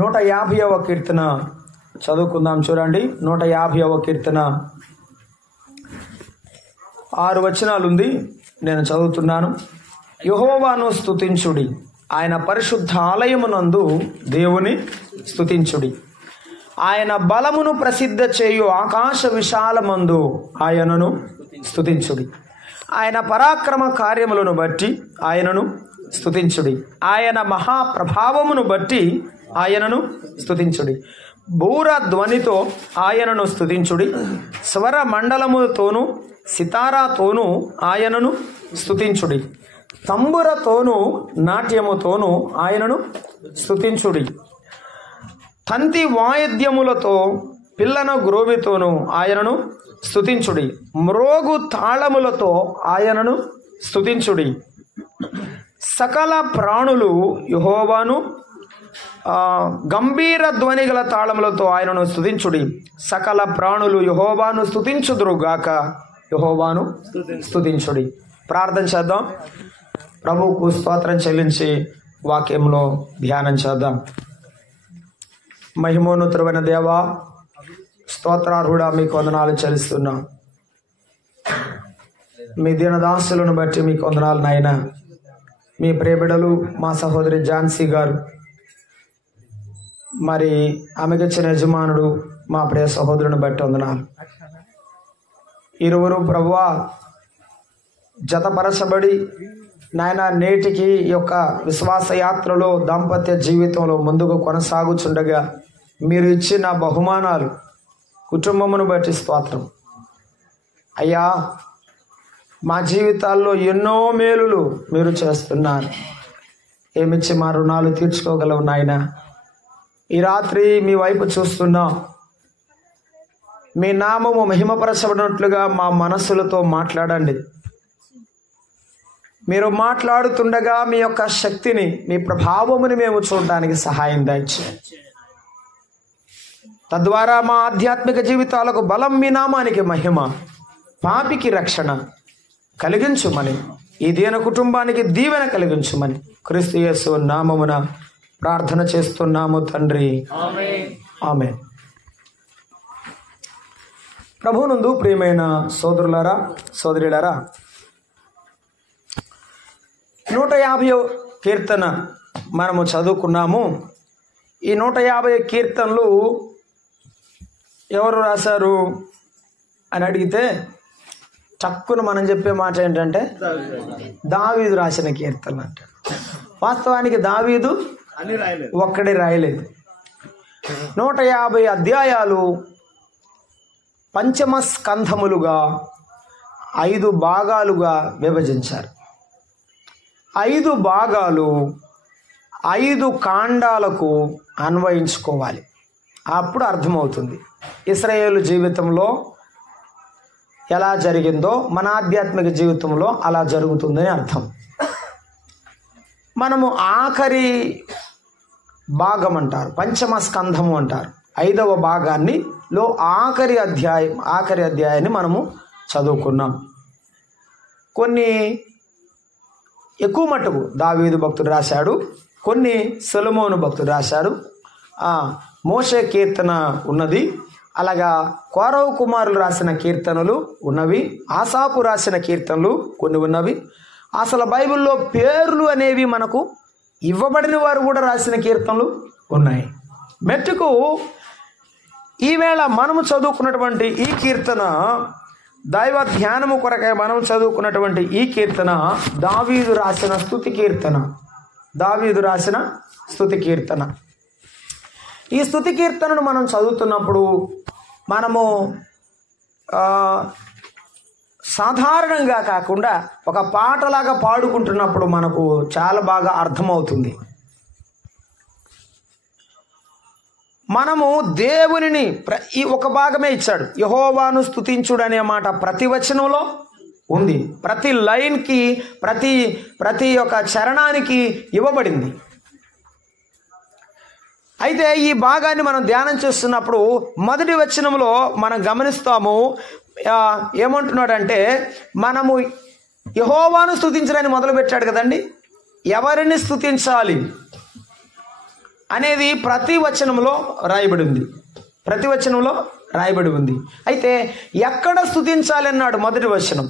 150వ కీర్తన చదువుకుందాం. చూడండి, 150వ కీర్తన 6 వచనాలు ఉంది. నేను చదువుతున్నాను. యెహోవాను స్తుతించుడి, ఆయన పరిశుద్ధ ఆలయమునందు దేవుని స్తుతించుడి. ఆయన బలమును ప్రసిద్ధ చేయు ఆకాశ విశాలమందు ఆయనను స్తుతించుడి. ఆయన పరాక్రమ కార్యములను బట్టి ఆయనను స్తుతించుడి. ఆయన మహాప్రభావమును బట్టి ఆయనను స్తుతించుడి. బూర ధ్వనితో ఆయనను స్తుతించుడి. స్వర మండలముతోనూ సితారాతోనూ ఆయనను స్తుతించుడి. తంబురతోనూ నాట్యముతోనూ ఆయనను స్తుతించుడి. తంతి వాయిద్యములతో పిల్లన గ్రోవితోనూ ఆయనను స్తుతించుడి. మ్రోగు తాళములతో ఆయనను స్తుతించుడి. సకల ప్రాణులు యెహోవాను గంభీర ధ్వని గల తాళములతో ఆయనను స్తుతించుడి. సకల ప్రాణులు యెహోవాను స్తుతించుదురుగాక. యెహోవాను స్తుతించుడి. ప్రార్థన చేద్దాం. ప్రభువుకు స్తోత్రం చెల్లించి వాక్యంలో ధ్యానం చేద్దాం. మహిమోన్నతుడైన దేవా, స్తోత్రార్హుడా, మీకు వందనాలు చెల్లిస్తున్నాం. మీ దీనదాసులను బట్టి మీకు వందనాలు నాయన. మీ ప్రియబిడలు మా సహోదరి ఝాన్సీ గారు, మరి ఆమెకిచ్చిన యజమానుడు మా ప్రియ సహోదరుని బట్టి వందనాలు. ఇరువురు ప్రభువా జతపరచబడి నాయన నేటికి ఈ యొక్క విశ్వాస యాత్రలో దాంపత్య జీవితంలో ముందుకు కొనసాగుచుండగా మీరు ఇచ్చిన బహుమానాలు కుటుంబమును బట్టి స్తోత్రం అయ్యా. మా జీవితాల్లో ఎన్నో మేలులు మీరు చేస్తున్నారు. ఏమిచ్చి మా రుణాలు తీర్చుకోగలవు నాయన. ఈ రాత్రి మీ వైపు చూస్తున్నాం. మీ నామము మహిమపరచబడినట్లుగా మా మనస్సులతో మాట్లాడండి. మీరు మాట్లాడుతుండగా మీ యొక్క శక్తిని, మీ ప్రభావముని మేము చూడడానికి సహాయం దయచేయండి. తద్వారా మా ఆధ్యాత్మిక జీవితాలకు బలం, మీ నామానికి మహిమ, పాపికి రక్షణ కలిగించుమని, ఈ దీన కుటుంబానికి దీవెన కలిగించుమని క్రీస్తు యేసు నామమున ప్రార్థన చేస్తున్నాము తండ్రి, ఆమేన్. ప్రభువునందు ప్రియమైన సోదరులారా, సోదరులారా, 150వ కీర్తన మనము చదువుకున్నాము. ఈ 150 కీర్తనలు ఎవరు రాశారు అని అడిగితే చక్కున మనం చెప్పే మాట ఏంటంటే దావీదు రాసిన కీర్తనలు అంట. వాస్తవానికి దావీదు ఒక్కడే రాయలేదు. 150 అధ్యాయాలు పంచమ స్కంధములుగా 5 భాగాలుగా విభజించారు. 5 భాగాలు 5 కాండాలకు అన్వయించుకోవాలి. అప్పుడు అర్థమవుతుంది ఇశ్రాయేలు జీవితంలో ఎలా జరిగిందో మన ఆధ్యాత్మిక జీవితంలో అలా జరుగుతుందని అర్థం. మనము ఆఖరి భాగం అంటారు, పంచమ స్కంధము అంటారు. 5వ భాగాన్ని లో ఆఖరి అధ్యాయాన్ని మనము చదువుకున్నాం. కొన్ని ఎక్కువ మట్టుకు దావీదు భక్తుడు రాశాడు, కొన్ని సొలొమోను భక్తుడు రాశాడు. మోషే కీర్తన ఉన్నది, అలాగా కోరవు కుమారులు రాసిన కీర్తనలు ఉన్నవి, ఆసాపు రాసిన కీర్తనలు కొన్ని ఉన్నవి. అసలు బైబిల్లో పేర్లు అనేవి మనకు ఇవ్వబడిన వారు కూడా రాసిన కీర్తనలు ఉన్నాయి. మెట్టుకు ఈవేళ మనము చదువుకున్నటువంటి ఈ కీర్తన, దైవ ధ్యానము కొరకై మనం చదువుకున్నటువంటి ఈ కీర్తన దావీదు రాసిన స్తుతి కీర్తన. దావీదు రాసిన స్తుతి కీర్తన. ఈ స్తుతి కీర్తనను మనం చదువుతున్నప్పుడు మనము సాధారణంగా కాకుండా ఒక పాటలాగా పాడుకుంటున్నప్పుడు మనకు చాలా బాగా అర్థమవుతుంది. మనము దేవునిని ఈ ఒక భాగమే ఇచ్చాడు. యెహోవాను స్తుతించుడు అనే మాట ప్రతి వచనంలో ఉంది. ప్రతి లైన్కి, ప్రతి ఒక్క చరణానికి ఇవ్వబడింది. అయితే ఈ భాగాన్ని మనం ధ్యానం చేస్తున్నప్పుడు మొదటి వచనంలో మనం గమనిస్తాము, ఏమంటున్నాడంటే మనము యెహోవాను స్తుతించడానికి మొదలు పెట్టాడు కదండి. ఎవరిని స్తుతించాలి? అనేది ప్రతి వచనంలో రాయబడి ఉంది. ప్రతి వచనంలో రాయబడి ఉంది. అయితే ఎక్కడ స్తుతించాలి అన్నాడు మొదటి వచనం.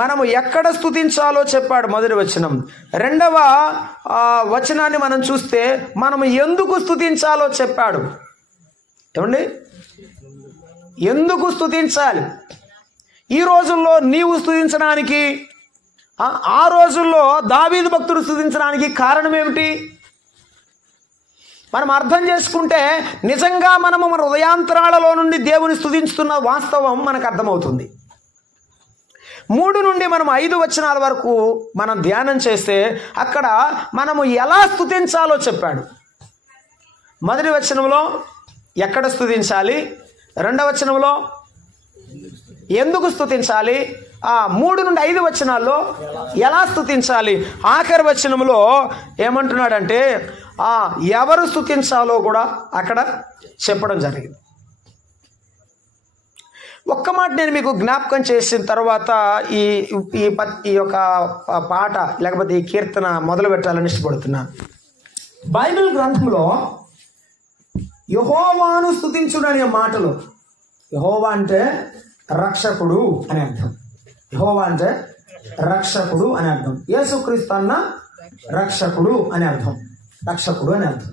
మనము ఎక్కడ స్తుతించాలో చెప్పాడు మొదటి వచనం. రెండవ వచనాన్ని మనం చూస్తే మనము ఎందుకు స్తుతించాలో చెప్పాడు. ఏమండి, ఎందుకు స్తుతించాలి? ఈ రోజుల్లో నీవు స్తుతించడానికి, ఆ రోజుల్లో దావీదు భక్తుడు స్తుతించడానికి కారణం ఏమిటి? మనం అర్థం చేసుకుంటే నిజంగా మనము మన హృదయాంతరాలలో నుండి దేవుని స్తుతించుతున్న వాస్తవం మనకు అర్థమవుతుంది. 3 నుండి మనం 5 వచనాల వరకు మనం ధ్యానం చేస్తే అక్కడ మనము ఎలా స్తుతించాలో చెప్పాడు. మొదటి వచనంలో ఎక్కడ స్తుతించాలి, రెండవ వచనంలో ఎందుకు స్తుతించాలి, 3 నుండి 5 వచనాల్లో ఎలా స్తుతించాలి, ఆఖరి వచనంలో ఏమంటున్నాడంటే ఎవరు స్తుతించాలో కూడా అక్కడ చెప్పడం జరిగింది. ఒక్క మాట నేను మీకు జ్ఞాపకం చేసిన తర్వాత ఈ యొక్క పాట లేకపోతే ఈ కీర్తన మొదలు పెట్టాలని ఇష్టపడుతున్నాను. బైబిల్ గ్రంథంలో యెహోవాను స్తుతించుడు అనే మాటలు, యెహోవా అంటే రక్షకుడు అని అర్థం. యెహోవా అంటే రక్షకుడు అని అర్థం. యేసుక్రీస్తు అన్న రక్షకుడు అని అర్థం. రక్షకుడు అని అర్థం.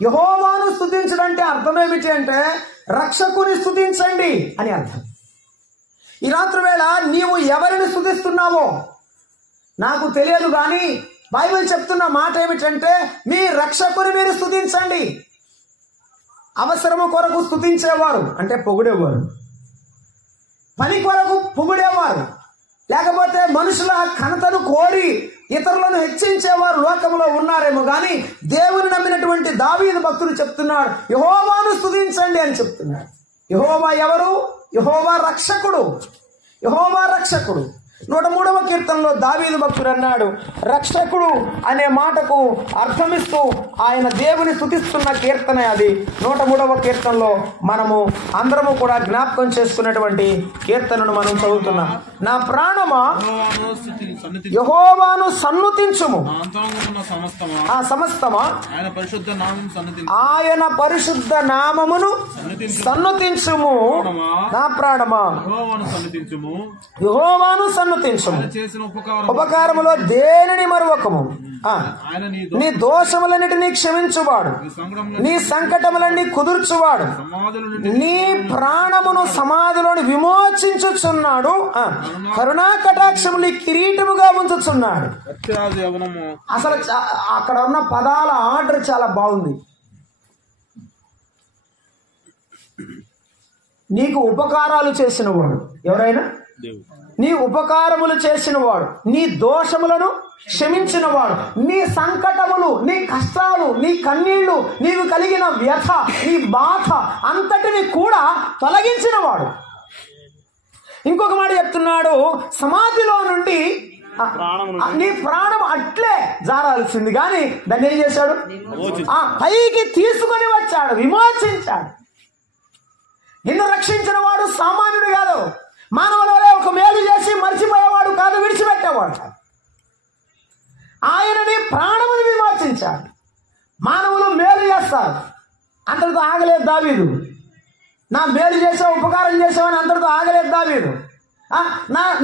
యెహోవాను స్తుతించడం అంటే అర్థం ఏమిటి అంటే రక్షకుని స్తుతించండి అని అర్థం. ఈ రాత్రి వేళ నీవు ఎవరిని స్తుతిస్తున్నావో నాకు తెలియదు, కానీ బైబిల్ చెప్తున్న మాట ఏమిటంటే మీ రక్షకుని మీరు స్తుతించండి. అవసరము కొరకు స్తుతించేవారు అంటే పొగిడేవారు, పని కొరకు పొగిడేవారు, లేకపోతే మనుషుల ఘనతను కోరి ఇతరులను హెచ్చించేవారు లోకంలో ఉన్నారేమో, కానీ దేవుని నమ్మినటువంటి దావీదు భక్తుడు చెప్తున్నాడు యెహోవాను స్తుతించండి అని చెప్తున్నాడు. యెహోవా ఎవరు? యెహోవా రక్షకుడు. యెహోవా రక్షకుడు. 103వ కీర్తనలో దావీదు భక్తుడు అన్నాడు, రక్షకుడు అనే మాటకు అర్థమిస్తూ ఆయన దేవుని స్తుతిస్తున్న కీర్తన అది. 103వ కీర్తనలో మనము అందరము కూడా జ్ఞాపకం చేసుకున్నటువంటి కీర్తనను మనం చదువుతున్నాం. నా ప్రాణమా యెహోవాను సన్నుతించుము, ఆ సమస్తమా ఆయన పరిశుద్ధ నామమును సన్నుతించుము. నా ప్రాణమా యెహోవాను ఉపకారములో దేనిని మరువకము. నీ దోషములన్నిటినీ క్షమించువాడు, నీ సంకటములన్నీ కుదుర్చువాడు, నీ ప్రాణమును సమాధిలోని విమోచించుచున్నాడు, కరుణా కటాక్షములు కిరీటముగా ఉంచుచున్నాడు. అసలు అక్కడ ఉన్న పదాల ఆర్డర్ చాలా బాగుంది. నీకు ఉపకారాలు చేసిన వాడు ఎవరైనా, నీ ఉపకారములు చేసిన వాడు, నీ దోషములను క్షమించిన వాడు, నీ సంకటములు, నీ కష్టాలు, నీ కన్నీళ్లు, నీవు కలిగిన వ్యథ, నీ బాధ అంతటిని కూడా తొలగించిన వాడు. ఇంకొక మాట చెప్తున్నాడు, సమాధిలో నుండి నీ ప్రాణం అట్లే జారాల్సింది కానీ దాన్ని ఏం చేశాడు, పైకి తీసుకొని వచ్చాడు, విమోచించాడు. నిన్ను రక్షించిన వాడు సామాన్యుడు కాదు. మానవులే ఒక మేలు చేసి మర్చిపోయేవాడు కాదు, విడిచిపెట్టేవాడు కాదు. ఆయనని ప్రాణముని విమోచించాడు. మానవులు మేలు చేస్తారు, అంతటితో ఆగలేదు దావీదు. నా మేలు చేసావు, ఉపకారం చేసావని అంతటితో ఆగలేదు దావీదు.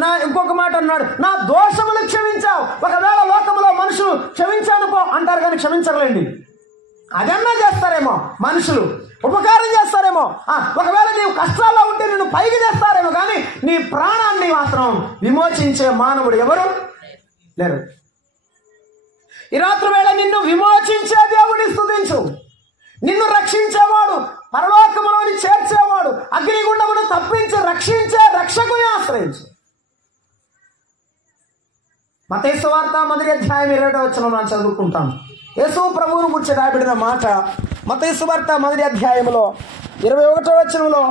నా ఇంకొక మాట అన్నాడు, నా దోషములు క్షమించావు. ఒకవేళ లోకంలో మనుషులు క్షమించాను పో అంటారు కానీ క్షమించరులేండి. అదన్నా చేస్తారేమో మనుషులు, ఉపకారం చేస్తారేమో, ఒకవేళ నీవు కష్టాల్లో ఉంటే నిన్ను పైకి చేస్తారేమో, కానీ నీ ప్రాణాన్ని మాత్రం విమోచించే మానవుడు ఎవరు లేరు. ఈ రాత్రి వేళ నిన్ను విమోచించే దేవుని స్తుతించు. నిన్ను రక్షించేవాడు, పరలోకములోని చేర్చేవాడు, అగ్నిగుండమును తప్పించి రక్షించే రక్షకుని ఆశ్రయించు. మత్తయి సువార్త 1వ అధ్యాయం 20వ వచనం మనం చదువుకుంటాం. యేసు ప్రభువును గురించి రాయబడిన మాట మత్తయి సువార్త 1వ అధ్యాయంలో 21వ వచనంలో,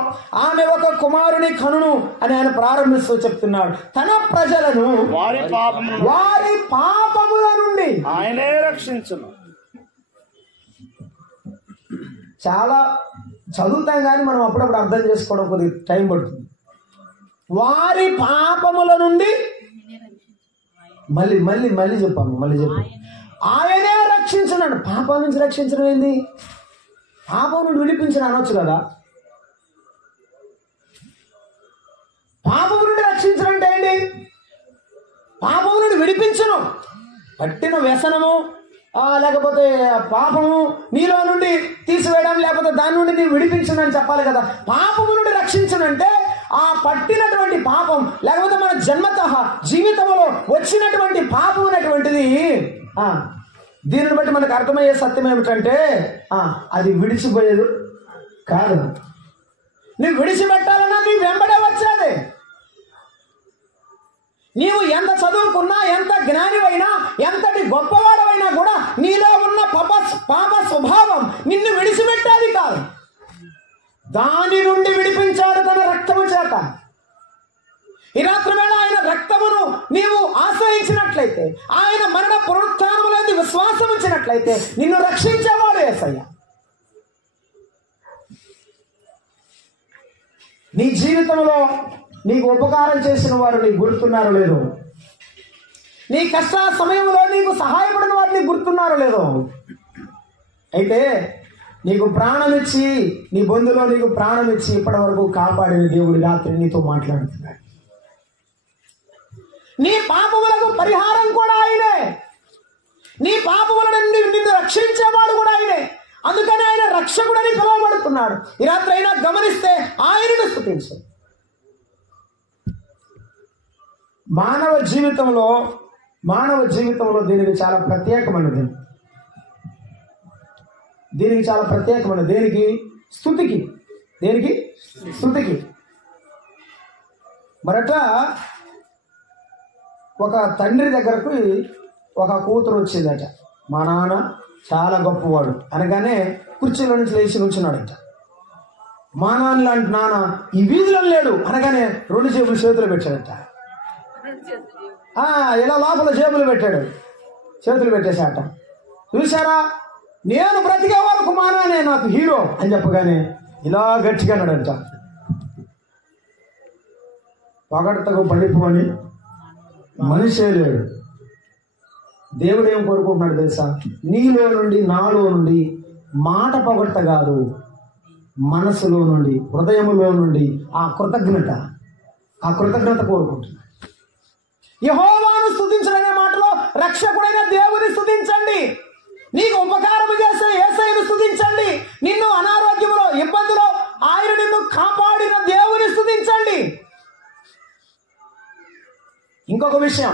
ఆమె ఒక కుమారుని కనును అని ఆయన ప్రారంభిస్తూ చెప్తున్నాడు. తన ప్రజలను వారి పాపముల నుండి ఆయనే రక్షించును. చాలా చదువుతాం కానీ మనం అప్పుడప్పుడు అర్థం చేసుకోవడం కొద్దిగా టైం పడుతుంది. వారి పాపముల నుండి మళ్ళీ చెప్పాము. ఆయనే రక్షించను. పాపం నుంచి రక్షించడం ఏంది? పాపం నుండి విడిపించను అనొచ్చు కదా. పాపం నుండి రక్షించడం అంటే ఏంటి? పాపం నుండి విడిపించను. పట్టిన వ్యసనము లేకపోతే పాపము నీలో నుండి తీసివేయడం, లేకపోతే దాని నుండి నేను విడిపించను అని చెప్పాలి కదా. పాపము నుండి రక్షించనంటే ఆ పట్టినటువంటి పాపం, లేకపోతే మన జన్మతః జీవితంలో వచ్చినటువంటి పాపం అనేటువంటిది దీనిని బట్టి మనకు అర్థమయ్యే సత్యం ఏమిటంటే అది విడిచిపోయేది కాదు. నువ్వు విడిచిపెట్టాలన్నా నీ వెంబడే వచ్చేది. నీవు ఎంత చదువుకున్నా, ఎంత జ్ఞానివైనా, ఎంతటి గొప్పవాడవైనా కూడా నీలో ఉన్న పాప స్వభావం నిన్ను విడిచిపెట్టేది కాదు. దాని నుండి విడిపించాడు తన రక్తము చేత. ఈ రాత్రి వేళ ఆయన రక్తమును నీవు ఆశ్రయించినట్లయితే, ఆయన మరణ పునరుత్థానములందు విశ్వాసం ఉంచినట్లయితే నిన్ను రక్షించేవాడు యేసయ్య. నీ జీవితంలో నీకు ఉపకారం చేసిన వారు నీకు గుర్తున్నారో లేదో, నీ కష్ట సమయంలో నీకు సహాయపడిన వారు నీకు గుర్తున్నారో లేదో. అయితే నీకు ప్రాణం ఇచ్చి, నీ బంధులో నీకు ప్రాణం ఇచ్చి ఇప్పటి వరకు కాపాడిన దేవుడి రాత్రి నీతో మాట్లాడుతున్నాడు. నీ పాపములకు పరిహారం కూడా ఆయనే. నీ పాపముల నుండి నిన్ను రక్షించేవాడు కూడా ఆయనే. అందుకని ఆయన రక్షకుడని పిలువబడుతున్నాడు. ఈ రాత్రి అయినా గమనిస్తే ఆయనను స్తుతించు. మానవ జీవితంలో దీనికి చాలా ప్రత్యేకమైనది. దేనికి? స్తుతికి. దేనికి? స్తుతికి. మరట ఒక తండ్రి దగ్గరకు ఒక కూతురు వచ్చిందట. మా నాన్న చాలా గొప్పవాడు అనగానే కుర్చీలో నుంచి లేచి నుంచున్నాడట. మా నాన్న లాంటి నాన్న ఈ వీధిలో లేడు అనగానే 2 జేబులు చేతులు పెట్టాడట. ఇలా లోపల చేతులు పెట్టేశాట. చూసారా, నేను బ్రతికే వరకు మా నాన్నే నాకు హీరో అని చెప్పగానే ఇలా గట్టిగా అన్నాడంట, పొగడతకు పడిపోని మనిషే లేడు. దేవుడు ఏం కోరుకుంటున్నాడు తెలుసా? నీలో నుండి, నాలో నుండి మాట పొగట్ట కాదు, మనసులో నుండి, హృదయములో నుండి ఆ కృతజ్ఞత కోరుకుంటున్నాడు. యెహోవాను స్తుతించడనే మాటలో రక్షకుడైన దేవుని స్తుతించండి. నీకు ఉపకారం చేసే యేసయ్యను స్తుతించండి. నిన్ను అనారోగ్యంలో, ఇబ్బందిలో ఆయన నిన్ను కాపాడిన దేవుని స్తుతించండి. ఇంకొక విషయం,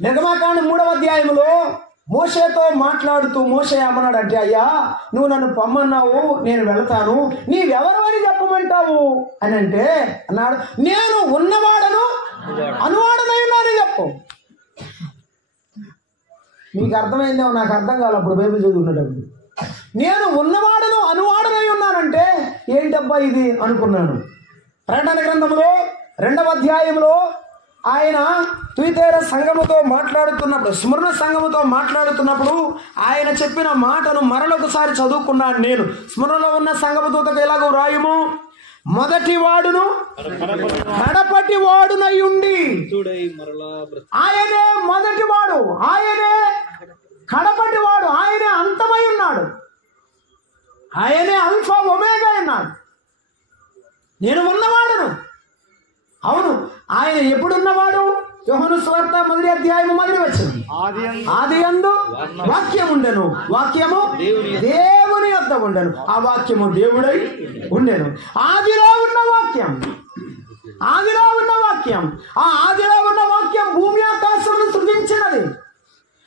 నిర్గమకాండం 3వ అధ్యాయంలో మోషేతో మాట్లాడుతూ మోషే ఏమన్నాడు అంటే, అయ్యా నువ్వు నన్ను పొమ్మన్నావు, నేను వెళతాను, నీవెవరు అని చెప్పమంటావు అని అంటే అన్నాడు, నేను ఉన్నవాడను అనువాడనైనాని చెప్పు. మీకు అర్థమైందేమో, నాకు అర్థం కాదు అప్పుడు బైబిల్ చదువుకునేటప్పుడు. నేను ఉన్నవాడను అనువాడనై ఉన్నానంటే ఏంటబ్బా ఇది అనుకున్నాను. ప్రకటన గ్రంథంలో 2వ అధ్యాయంలో ఆయన తుయితేర సంఘముతో మాట్లాడుతున్నప్పుడు, స్మరణ సంఘముతో మాట్లాడుతున్నప్పుడు ఆయన చెప్పిన మాటను మరొకసారి చదువుకున్నాను నేను. స్మరణలో ఉన్న సంఘము దూతకు ఎలాగో రాయుము, మొదటి వాడును కడపటి వాడునయుండి. ఆయనే మొదటి వాడు, ఆయనే కడపటి వాడు, ఆయనే అంతమై ఉన్నాడు, ఆయనే అల్ఫా ఒమేగా ఉన్నాడు. నేను ఉన్నవాడును. అవును, ఆయన ఎప్పుడున్నవాడు? యోహాను సువార్త 1వ అధ్యాయం 1వ వచనం, ఆదియందు వాక్యం ఉండెను, వాక్యము దేవుని యొద్ద ఉండెను, ఆ వాక్యము దేవుడై ఉండెను. ఆదిలో ఉన్న వాక్యం, ఆ ఆదిలో ఉన్న వాక్యం భూమి ఆకాశమును సృజించినది.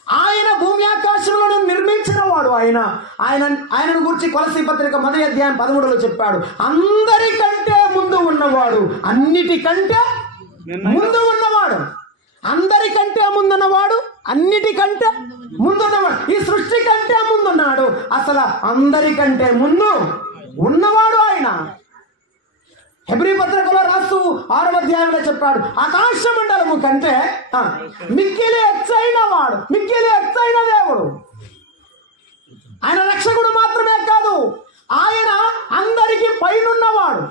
ఆయన భూమి ఆకాశములను నిర్మించిన వాడు. ఆయనను గురించి కొలసీ పత్రిక 1వ అధ్యాయం 13లో చెప్పాడు, అందరికంటే ముందు ఉన్నవాడు, అన్నిటికంటే ముందు ఉన్నవాడు, అందరికంటే ముందున్నవాడు, అన్నిటికంటే ముందున్నవాడు, ఈ సృష్టి కంటే ముందున్నాడు, అసలు అందరికంటే ముందు ఉన్నవాడు ఆయన. హెబ్రీ పత్రికలో రాస్తూ 6వ అధ్యాయంలో చెప్పాడు, ఆకాశ మండలము కంటే మిక్కిలి ఎత్తైన వాడు, మిక్కిలి ఎత్తైన దేవుడు. ఆయన రక్షకుడు మాత్రమే కాదు, ఆయన అందరికి పైనున్నవాడు.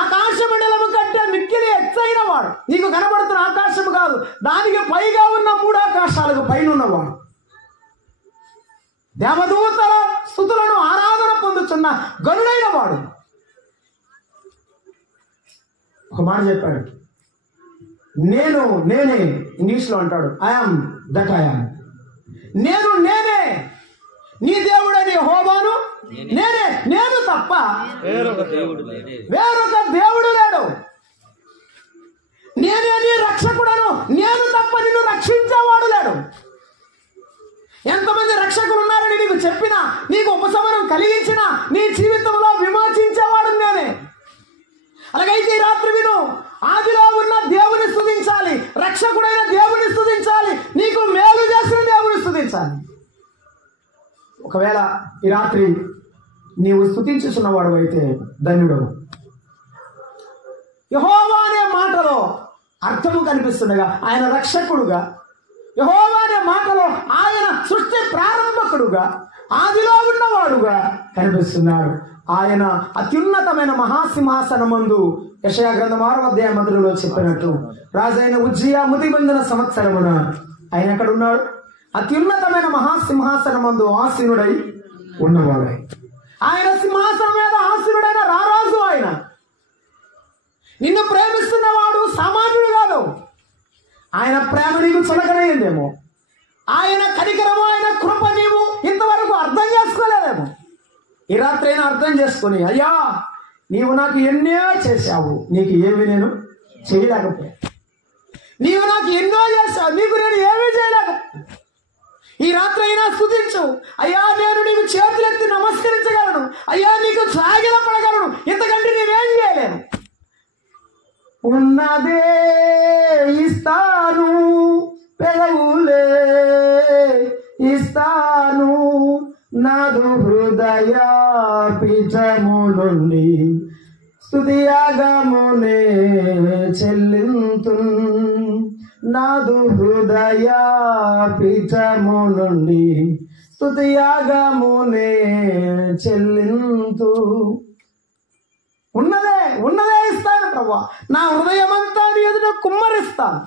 ఆకాశ మండలము కంటే మిక్కిలి ఎత్తైన వాడు. నీకు కనబడుతున్న ఆకాశము కాదు, దానికి పైగా ఉన్న 3 ఆకాశ దేవదూతల స్తుతులను ఆరాధన పొందుతున్న గనుడైన వాడు ఒక మాట చెప్పాడు, నేనే ఇంగ్లీష్లో అంటాడు, ఐఆమ్ దట్ ఐఆమ్. నేనే నీ దేవుడని యెహోవాను, నేను తప్ప వేరొక దేవుడు లేడు. నేనే నీ రక్షకుడను, నేను తప్ప నిన్ను రక్షించేవాడు లేడు. ఎంతమంది రక్షకులు ఉన్నారని నీకు చెప్పినా, నీకు ఉపశమనం కలిగించినా, నీ జీవితంలో విమోచించేవాడు నేనే. అలాగైతే ఈ రాత్రి విను, ఆదిలో ఉన్న దేవుని స్తుతించాలి, రక్షకుడైన దేవుని స్తుతించాలి, నీకు మేలు చేసిన దేవుని స్తుతించాలి. ఒకవేళ ఈ రాత్రి నీవు స్తుతించుచున్నవాడు అయితే ధన్యుడు. యెహోవా అనే మాటలో అర్థము కనిపిస్తుండగా ఆయన రక్షకుడుగా, యెహోవా అనే మాటలో ఆయన సృష్టి ప్రారంభకుడుగా, ఆదిలో ఉన్నవాడుగా కనిపిస్తున్నాడు. ఆయన అత్యున్నతమైన మహాసింహాసనమందు యెషయా గ్రంథం 6వ అధ్యాయం మొదలులో చెప్పినట్టు రాజైన ఉజ్జియా మృతి పొందిన సంవత్సరమున ఆయన ఎక్కడ ఉన్నాడు? అత్యున్నతమైన మహాసింహాసనమందు ఆసీనుడై ఉన్నవాడు. ఆయన సింహాసనం మీద ఆసీనుడైన రారాజు. ఆయన నిన్ను ప్రేమిస్తున్నవాడు సామాన్యుడు కాదు. ఆయన ప్రేమ నీకు చులకనయ్యిందేమో, ఆయన కనికరము, ఆయన కృప నీవు ఇంతవరకు అర్థం చేసుకోలేదేమో. ఈ రాత్రి అయినా అర్థం చేసుకుని, అయ్యా నీవు నాకు ఎన్నో చేశావు, నీకు ఏమి నేను చేయలేకపోయా. నీవు నాకు ఎన్నో చేశావు, నీకు నేను ఏమీ చేయలేకపోయా. ఈ రాత్రి అయినా స్తుతించు. అయ్యా నేను నీకు చేతులెత్తి నమస్కరించగలను, అయ్యా నీకు సాగిలపడగలను, ఇంతకంటే నేనేం చేయలేను. ఉన్నదే ఇస్తాను, పెదవులే ఇస్తాను, నాదు హృదయ పీఠము నుండి స్తుతియాగమునే చెల్లింతు, నాదు హృదయ పీఠము నుండి స్తుతియాగమునే చెల్లింతు. ఉన్నదే ఇస్తాను ప్రభువా, నా హృదయమంతా నీ ఎదుట కుమ్మరిస్తాను.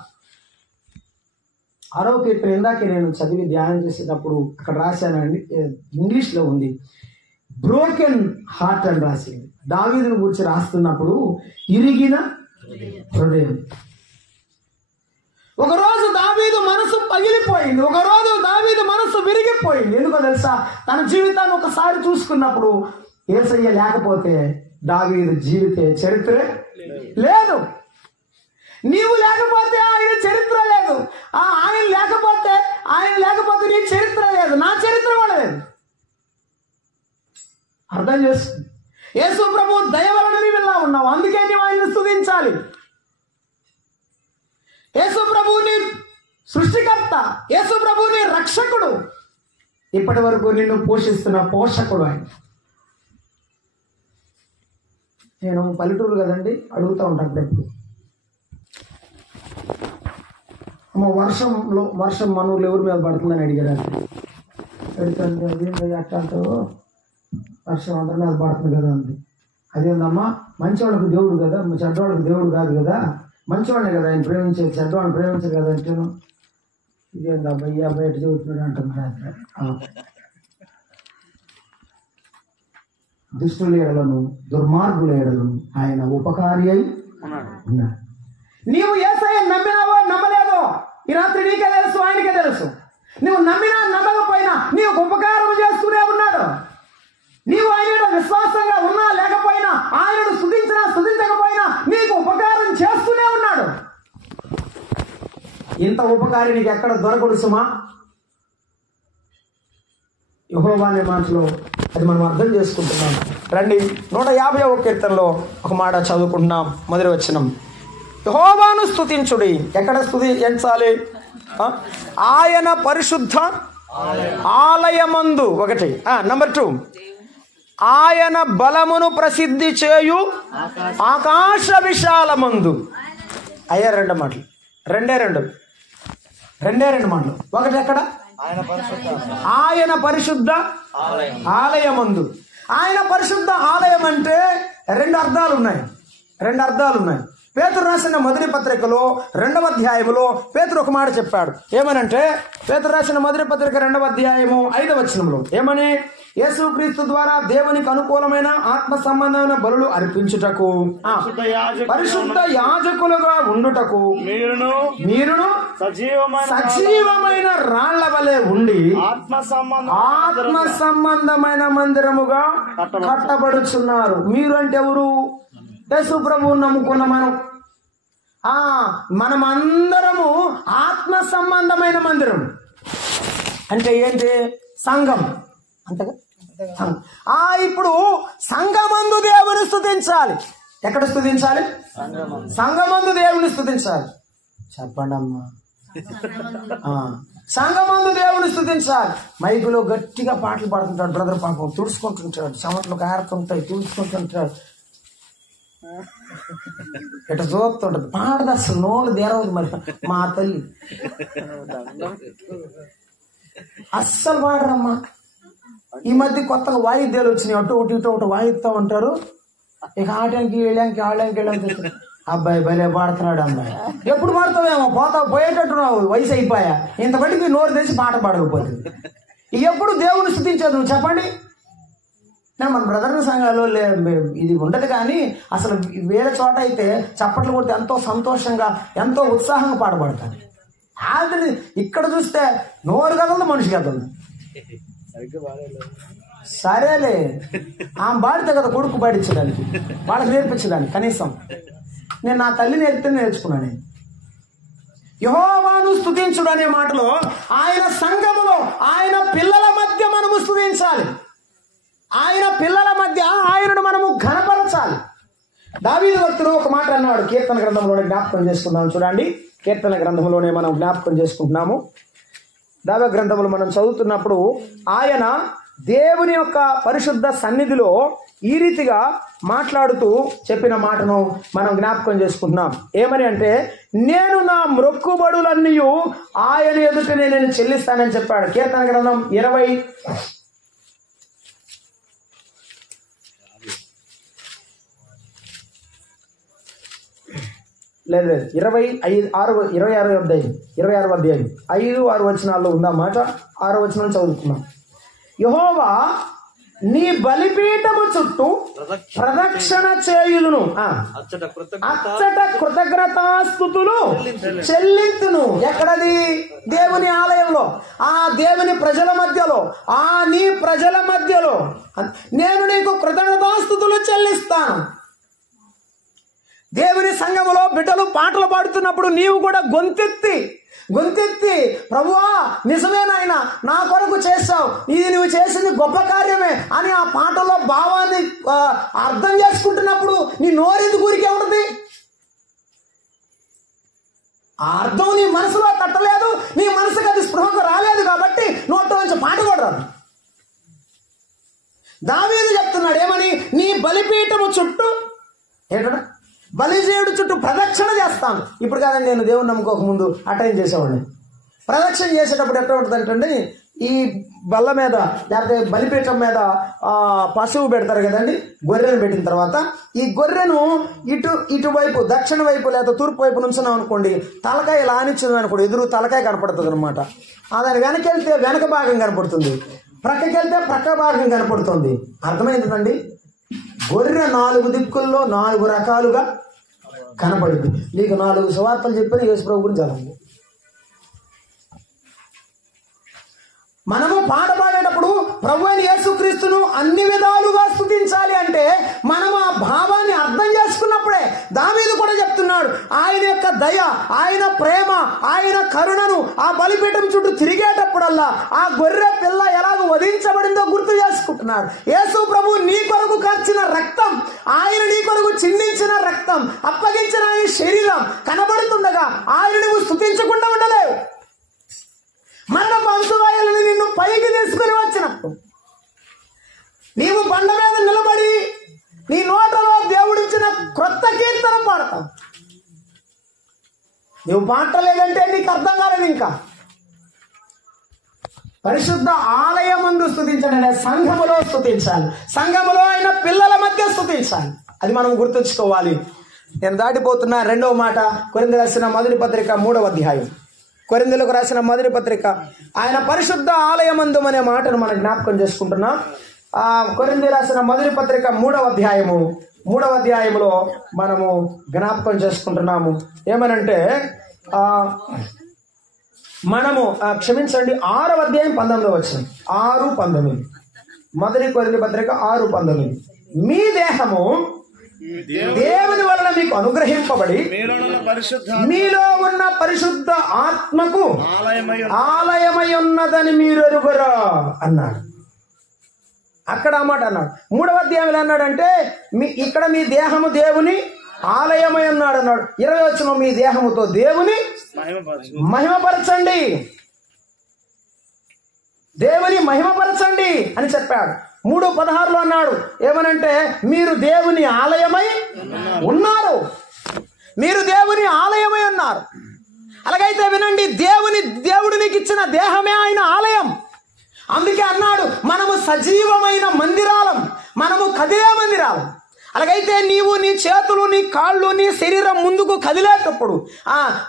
6వ కీర్తన ఇందాకే నేను చదివి ధ్యానం చేసేటప్పుడు అక్కడ రాశానండి, ఇంగ్లీష్లో ఉంది, బ్రోకెన్ హార్ట్ అని రాసింది. దావీదుని గురించి రాస్తున్నప్పుడు ఇరిగిన హృదయం. ఒకరోజు దావీదు మనసు పగిలిపోయింది, ఒకరోజు దావీదు మనసు విరిగిపోయింది. ఎందుకో తెలుసా? తన జీవితాన్ని ఒకసారి చూసుకున్నప్పుడు యేసయ్య లేకపోతే దావీదు చరిత్రే లేదు. నీవు లేకపోతే ఆయన చరిత్ర లేదు, ఆయన లేకపోతే నీ చరిత్ర లేదు, నా చరిత్ర కూడా లేదు. అర్థం చేస్తుంది. యేసు ప్రభు దయ వలన నీవు ఇలా ఉన్నావు, అందుకే నీవు ఆయన్ని స్తుతించాలి. యేసు ప్రభువుని సృష్టికర్త, యేసు ప్రభువుని రక్షకుడు, ఇప్పటి వరకు నిన్ను పోషిస్తున్న పోషకుడు ఆయన. నేను పల్లెటూరు కదండి, అడుగుతూ ఉంటాను అప్పుడప్పుడు, వర్షం మన ఊళ్ళో ఎవరి మీద పడుతుందని అడిగారు. పెడుతుంది అది అట్టాతో వర్షం అందరి మీద పడుతుంది కదా అంది. అదేందమ్మా, మంచివాళ్ళకు దేవుడు కదా, చెడ్డవాళ్ళకి దేవుడు కాదు కదా, మంచివాళ్ళే కదా ఆయన ప్రేమించేది, చెడ్డవాళ్ళని ప్రేమించదు కదా అంటేను ఇదేందా అబ్బాయి బయట చదువుతున్నాడు అంటున్నారు. దుష్టుల ఎడలను దుర్మార్గుల ఎడలను ఆయన ఉపకారి అయి ఉన్నాడు. నీవు యేసయ్య నమ్మినావో నమ్మలేదో ఈ రాత్రి నీకే తెలుసు, ఆయనకే తెలుసు. నువ్వు నమ్మినా నమ్మకపోయినా నీవు ఉపకారం చేస్తూనే ఉన్నాడు. నీవు ఆయన విశ్వాసంగా ఉన్నా లేకపోయినా, ఆయనను స్తుతించినా స్తుతించకపోయినా నీకు ఉపకారం చేస్తూనే ఉన్నాడు. ఇంత ఉపకారి నీకు ఎక్కడ దొరకడు సుమా. యెహోవా అనే మాటలో అది మనం అర్థం చేసుకుంటున్నాం. రండి 150వ కీర్తనలో ఒక మాట చదువుకుంటున్నాం. మొదటి వచనం, యెహోవాను స్తుతించుడి. ఎక్కడ స్తుతించాలి? ఆయన పరిశుద్ధ ఆలయమందు. ఒకటి. నంబర్ 2, ఆయన బలమును ప్రసిద్ధి చేయు ఆకాశ విశాలమందు. అయ్యా రెండు మాటలు, రెండే రెండు మాటలు. ఒకటి ఎక్కడ? ఆయన పరిశుద్ధ ఆలయమందు. ఆయన పరిశుద్ధ ఆలయం అంటే రెండు అర్థాలు ఉన్నాయి. పేతురు రాసిన మొదటి పత్రికలో 2వ అధ్యాయములో పేతురు ఒక మాట చెప్పాడు. ఏమనంటే పేతురు రాసిన మొదటి పత్రిక 2వ అధ్యాయము 5వ వచనంలో ఏమని, యేసుక్రీస్తు ద్వారా దేవునికి అనుకూలమైన ఆత్మ సంబంధమైన బలులు అర్పించుటకు పరిశుద్ధ యాజకులుగా ఉండుటకు మీరును సజీవమైన రాళ్ల వలె ఉండి ఆత్మ సంబంధమైన మందిరముగా కట్టబడుచున్నారు. మీరు అంటే ఎవరు? యేసు ప్రభువుని నమ్ముకున్న మనమందరము ఆత్మ సంబంధమైన మందిరం. అంటే ఏంటి? సంఘం. అంతగా ఇప్పుడు సంఘమందు దేవుని స్తుతించాలి. ఎక్కడ స్తుతించాలి? సంఘమందు దేవుని స్తుతించాలి. చెప్పండి అమ్మా. సంఘమందు దేవుని స్తుతించాలి. మైకులో గట్టిగా పాటలు పాడుతుంటాడు బ్రదర్, పాపం తుడుచుకుంటుంటాడు, చెమటలు కారుతుంటాయి, తుడుచుకుంటుంటాడు, ఇట్లా చూస్తుంటది, పాడదు అసలు, నోళ్ళు దేరవదు. మరి మా తల్లి అస్సలు పాడరమ్మా. ఈ మధ్య కొత్తగా వాయిద్యాలు వచ్చినాయి, అటు ఒకటి ఇటు ఒకటి వాయిస్తా ఉంటారు. ఇక ఆటానికి వెళ్ళానికి వెళ్ళానికి అబ్బాయి భలే పాడుతున్నాడు. అమ్మాయి ఎప్పుడు పాడతావేమో, పోయేటట్టున్నావు, వయసు అయిపోయా, ఇంత బట్టికి నోరు తెచ్చి పాట పాడకపోతుంది. ఎప్పుడు దేవుని స్తుతించేది నువ్వు చెప్పండి. మన బ్రదర్ సంఘాలు ఇది ఉండదు, కానీ అసలు వేరే చోట అయితే చప్పట్లు కొడితే ఎంతో సంతోషంగా ఎంతో ఉత్సాహంగా పాడబడతాను. అది ఇక్కడ చూస్తే నోరు కదలదు, మనిషి కదలదు. సరేలే, ఆమె పాడితే కదా కొడుకు పాడించడానికి, వాళ్ళకి నేర్పించడానికి. కనీసం నేను నా తల్లి నేర్పితే నేర్చుకున్నాను. నేను యెహోవాను స్తుతించుడు అనే మాటలో ఆయన సంఘములో ఆయన పిల్లల మధ్య మనము స్తుతించాలి. ఆయన పిల్లల మధ్య ఆయనను మనము ఘనపరచాలి. దావీదు భక్తుడు ఒక మాట అన్నాడు, కీర్తన గ్రంథంలోనే జ్ఞాపకం చేసుకుందాం. చూడండి, కీర్తన గ్రంథంలోనే మనం జ్ఞాపకం చేసుకుంటున్నాము. దావీదు గ్రంథంలో మనం చదువుతున్నప్పుడు ఆయన దేవుని యొక్క పరిశుద్ధ సన్నిధిలో ఈ రీతిగా మాట్లాడుతూ చెప్పిన మాటను మనం జ్ఞాపకం చేసుకుంటున్నాం. ఏమని అంటే, నేను నా మ్రొక్కుబడులన్నీ ఆయన ఎదుట నేను చెల్లిస్తానని చెప్పాడు. కీర్తన గ్రంథం 25 అధ్యాయం 5-6 వచనాల్లో ఉందా మాట. 6వ వచనం చదువుకున్నాం. యెహోవా నీ బలిపీఠము చుట్టూ ప్రదక్షిణ చేయుదును, అచ్చట కృతజ్ఞతాస్తుతులు చెల్లింతును. ఎక్కడది? దేవుని ఆలయంలో, ఆ దేవుని ప్రజల మధ్యలో, ఆ నీ ప్రజల మధ్యలో నేను నీకు కృతజ్ఞతాస్తుతులు చెల్లిస్తాను. దేవుని సంఘములో బిడ్డలు పాటలు పాడుతున్నప్పుడు నీవు కూడా గొంతెత్తి ప్రభువా నిజమేనాయన, నా కొరకు చేస్తావు, ఇది నువ్వు చేసింది గొప్ప కార్యమే అని ఆ పాటలో భావాన్ని అర్థం చేసుకుంటున్నప్పుడు నీ నోరెందుకు ఊరికే ఉంటుంది? ఆ అర్థం నీ మనసులో తట్టలేదు, నీ మనసుకు అది స్పృహకు రాలేదు, కాబట్టి నోట్లో నుంచి పాట కూడా రాదు. దావీదు చెప్తున్నాడు ఏమని? నీ బలిపీఠము చుట్టూ ఏంటన్నా బలిజేయుడు చుట్టూ ప్రదక్షిణ చేస్తాను. ఇప్పుడు కాదండి, నేను దేవుని నమ్ముకోక ముందు అటెండ్ చేసేవాడిని. ప్రదక్షిణ చేసేటప్పుడు ఎట్లా ఉంటుంది అంటే, ఈ బల్ల మీద లేకపోతే బలిపీఠం మీద పశువు పెడతారు కదండి, గొర్రెను పెట్టిన తర్వాత ఈ గొర్రెను ఇటువైపు దక్షిణ వైపు లేదా తూర్పు వైపు నుంచున్నాం అనుకోండి, తలకాయ ఇలా ఆనిచ్చింది అనుకోండి, ఎదురు తలకాయ కనపడుతుంది అనమాట. దాని వెనకెళ్తే వెనక భాగం కనపడుతుంది, ప్రక్కకెళ్తే ప్రక్క భాగం కనపడుతుంది. అర్థమైందండి? గొర్రె 4 దిక్కుల్లో 4 రకాలుగా కనపడింది. నీకు 4 సువార్తలు చెప్పిన యేసు ప్రభు గురించి చదవండి. మనము పాట పాడేటప్పుడు ప్రభు అయిన యేసుక్రీస్తును అన్ని విధాలుగా స్తుతించాలి అంటే మనం ఆ భావాన్ని అర్థం చేసుకున్నప్పుడే. దావీదు కూడా చెప్తున్నాడు, ఆయన యొక్క దయ, ఆయన ప్రేమ, ఆయన కరుణను ఆ బలిపీఠం చుట్టూ తిరిగేటప్పుడల్లా ఆ గొర్రె పిల్ల ఎలాగ వధించబడిందో గుర్తు చేసుకుంటున్నాడు. యేసు ప్రభు నీ కొరకు కార్చిన రక్తం, ఆయన నీ కొరకు చిందించిన రక్తం, అప్పగించిన ఆయన శరీరం కనబడుతుండగా ఆయన నువ్వు స్తుతించకుండా ఉండలేవు. మరణ వంశవాయులను నిన్ను పైకి తీసుకుని వచ్చినప్పుడు నీవు బండ మీద నిలబడి నీ నోటలో దేవుడిచ్చిన క్రొత్త కీర్తన పాడతావు. నువ్వు పాడలేదంటే నీకు అర్థం కాలేదు. ఇంకా పరిశుద్ధ ఆలయమందు స్తుతించండి, సంఘములో స్తుతించాలి, సంఘములో ఆయన పిల్లల మధ్య స్తుతించాలి. అది మనం గుర్తుంచుకోవాలి. నేను దాటిపోతున్నా. రెండవ మాట కొరింథీయులకు రాసిన మొదటి పత్రిక 3వ అధ్యాయం. కొరింథీయులకు రాసిన మొదటి పత్రిక ఆయన పరిశుద్ధ ఆలయమందు అనే మాటను మనం జ్ఞాపకం చేసుకుంటున్నాం. కొరింథీయులకు రాసిన మొదటి పత్రిక 3వ అధ్యాయములో మనము జ్ఞాపకం చేసుకుంటున్నాము. ఏమనంటే మనము క్షమించండి 6వ అధ్యాయం 19వ వచనం. 6:19 మొదటి కొరింథీ పత్రిక 6:19 మీ దేహము దేవుని వలన మీకు అనుగ్రహింపబడి మీలో ఉన్న పరిశుద్ధ ఆత్మకు ఆలయమై ఉన్నదని మీరు ఎరుగరా అన్నాడు. అక్కడ అన్నమాట అన్నాడు. 3వ అధ్యాయంలో అన్నాడంటే ఇక్కడ మీ దేహము దేవుని ఆలయమై ఉన్నాడు అన్నాడు. 20వ వచనం మీ దేహముతో దేవుని మహిమపరచండి, దేవుని మహిమపరచండి అని చెప్పాడు. 3:16 అన్నాడు ఏమనంటే మీరు దేవుని ఆలయమై ఉన్నారు, మీరు దేవుని ఆలయమై ఉన్నారు. అలాగైతే వినండి, దేవుడు నీకు ఇచ్చిన దేహమే ఆయన ఆలయం. అందుకే అన్నాడు మనము సజీవమైన మందిరాలం, మనము కదిలే మందిరాలం. అలాగైతే నీవు నీ చేతులు నీ కాళ్ళు నీ శరీరం ముందుకు కదిలేటప్పుడు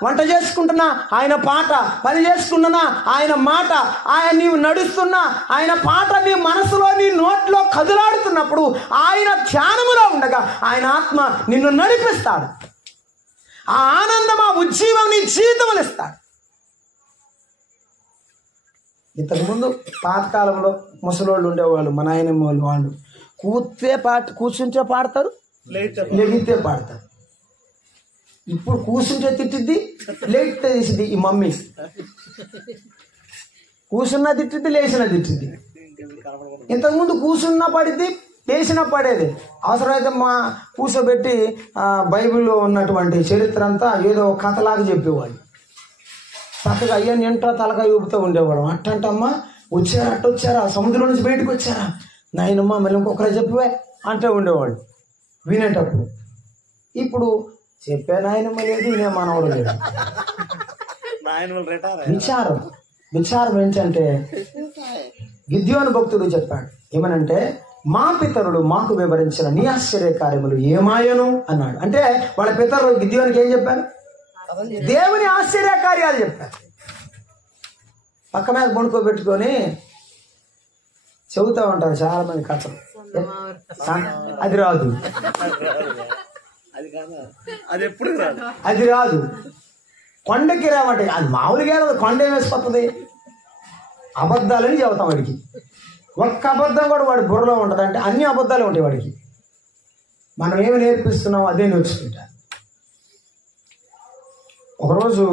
వంట చేసుకుంటున్నా ఆయన పాట, పని చేసుకుంటున్నా ఆయన మాట, నీవు నడుస్తున్నా ఆయన పాట నీ మనసులో నీ నోట్లో కదులాడుతున్నప్పుడు ఆయన ధ్యానములో ఉండగా ఆయన ఆత్మ నిన్ను నడిపిస్తాడు. ఆ ఆనందం ఆ ఉజ్జీవం నీ జీవితంలో ఇస్తాడు. ఇంతకుముందు పాతకాలంలో ముసలోళ్ళు ఉండేవాళ్ళు, మా నాయనమ్మ వాళ్ళు కూర్చుంటే పాడతారు, లెగితే పాడతారు. ఇప్పుడు కూర్చుంటే తిట్టిద్ది, లేట్ తీసిద్ది ఈ మమ్మీ. కూర్చున్నా తిట్టిద్ది, లేచినా తిట్టిద్ది. ఇంతకుముందు కూర్చున్నా పడిద్ది, లేచినా పడేది. అవసరమైతే మా కూర్చోబెట్టి బైబిల్లో ఉన్నటువంటి చరిత్ర అంతా ఏదో కథలాగా చెప్పేవాళ్ళు. చక్కగా అయ్యా నింటా తలకాయ ఊపుతూ ఉండేవాడు. అట్టంటమ్మా వచ్చారా, అట్టొచ్చారా, సముద్రం నుంచి బయటకు వచ్చారా, నాయనమ్మ మళ్ళీ ఇంకొకరే చెప్పవే అంటే ఉండేవాళ్ళు వినేటప్పుడు. ఇప్పుడు చెప్పే నాయనమ్మ లేదు, వినే మనవడు లేదు. విచారం ఏంటంటే గిద్యోను భక్తుడు చెప్పాడు ఏమనంటే మా పితరుడు మాకు వివరించిన నీ ఆశ్చర్య కార్యములు ఏమాయను అన్నాడు. అంటే వాళ్ళ పితరులు గిద్యోనికి ఏం చెప్పారు? దేవుని ఆశ్చర్య కార్యాలు చెప్పారు. పక్క మీద కొనుక్కోబెట్టుకొని చెబుతా ఉంటారు చాలా మంది కథలు. అది రాదు, అది రాదు. కొండకి రావంటే అది మామూలుగా కొండ ఏం వేసిపోతుంది. అబద్ధాలని చెబుతాం వాడికి. ఒక్క అబద్ధం కూడా వాడి బుర్రలో ఉంటుంది. అంటే అన్ని అబద్ధాలు ఉంటాయి వాడికి. మనం ఏమి నేర్పిస్తున్నాం అదే నేర్చుకుంటా. ఒకరోజు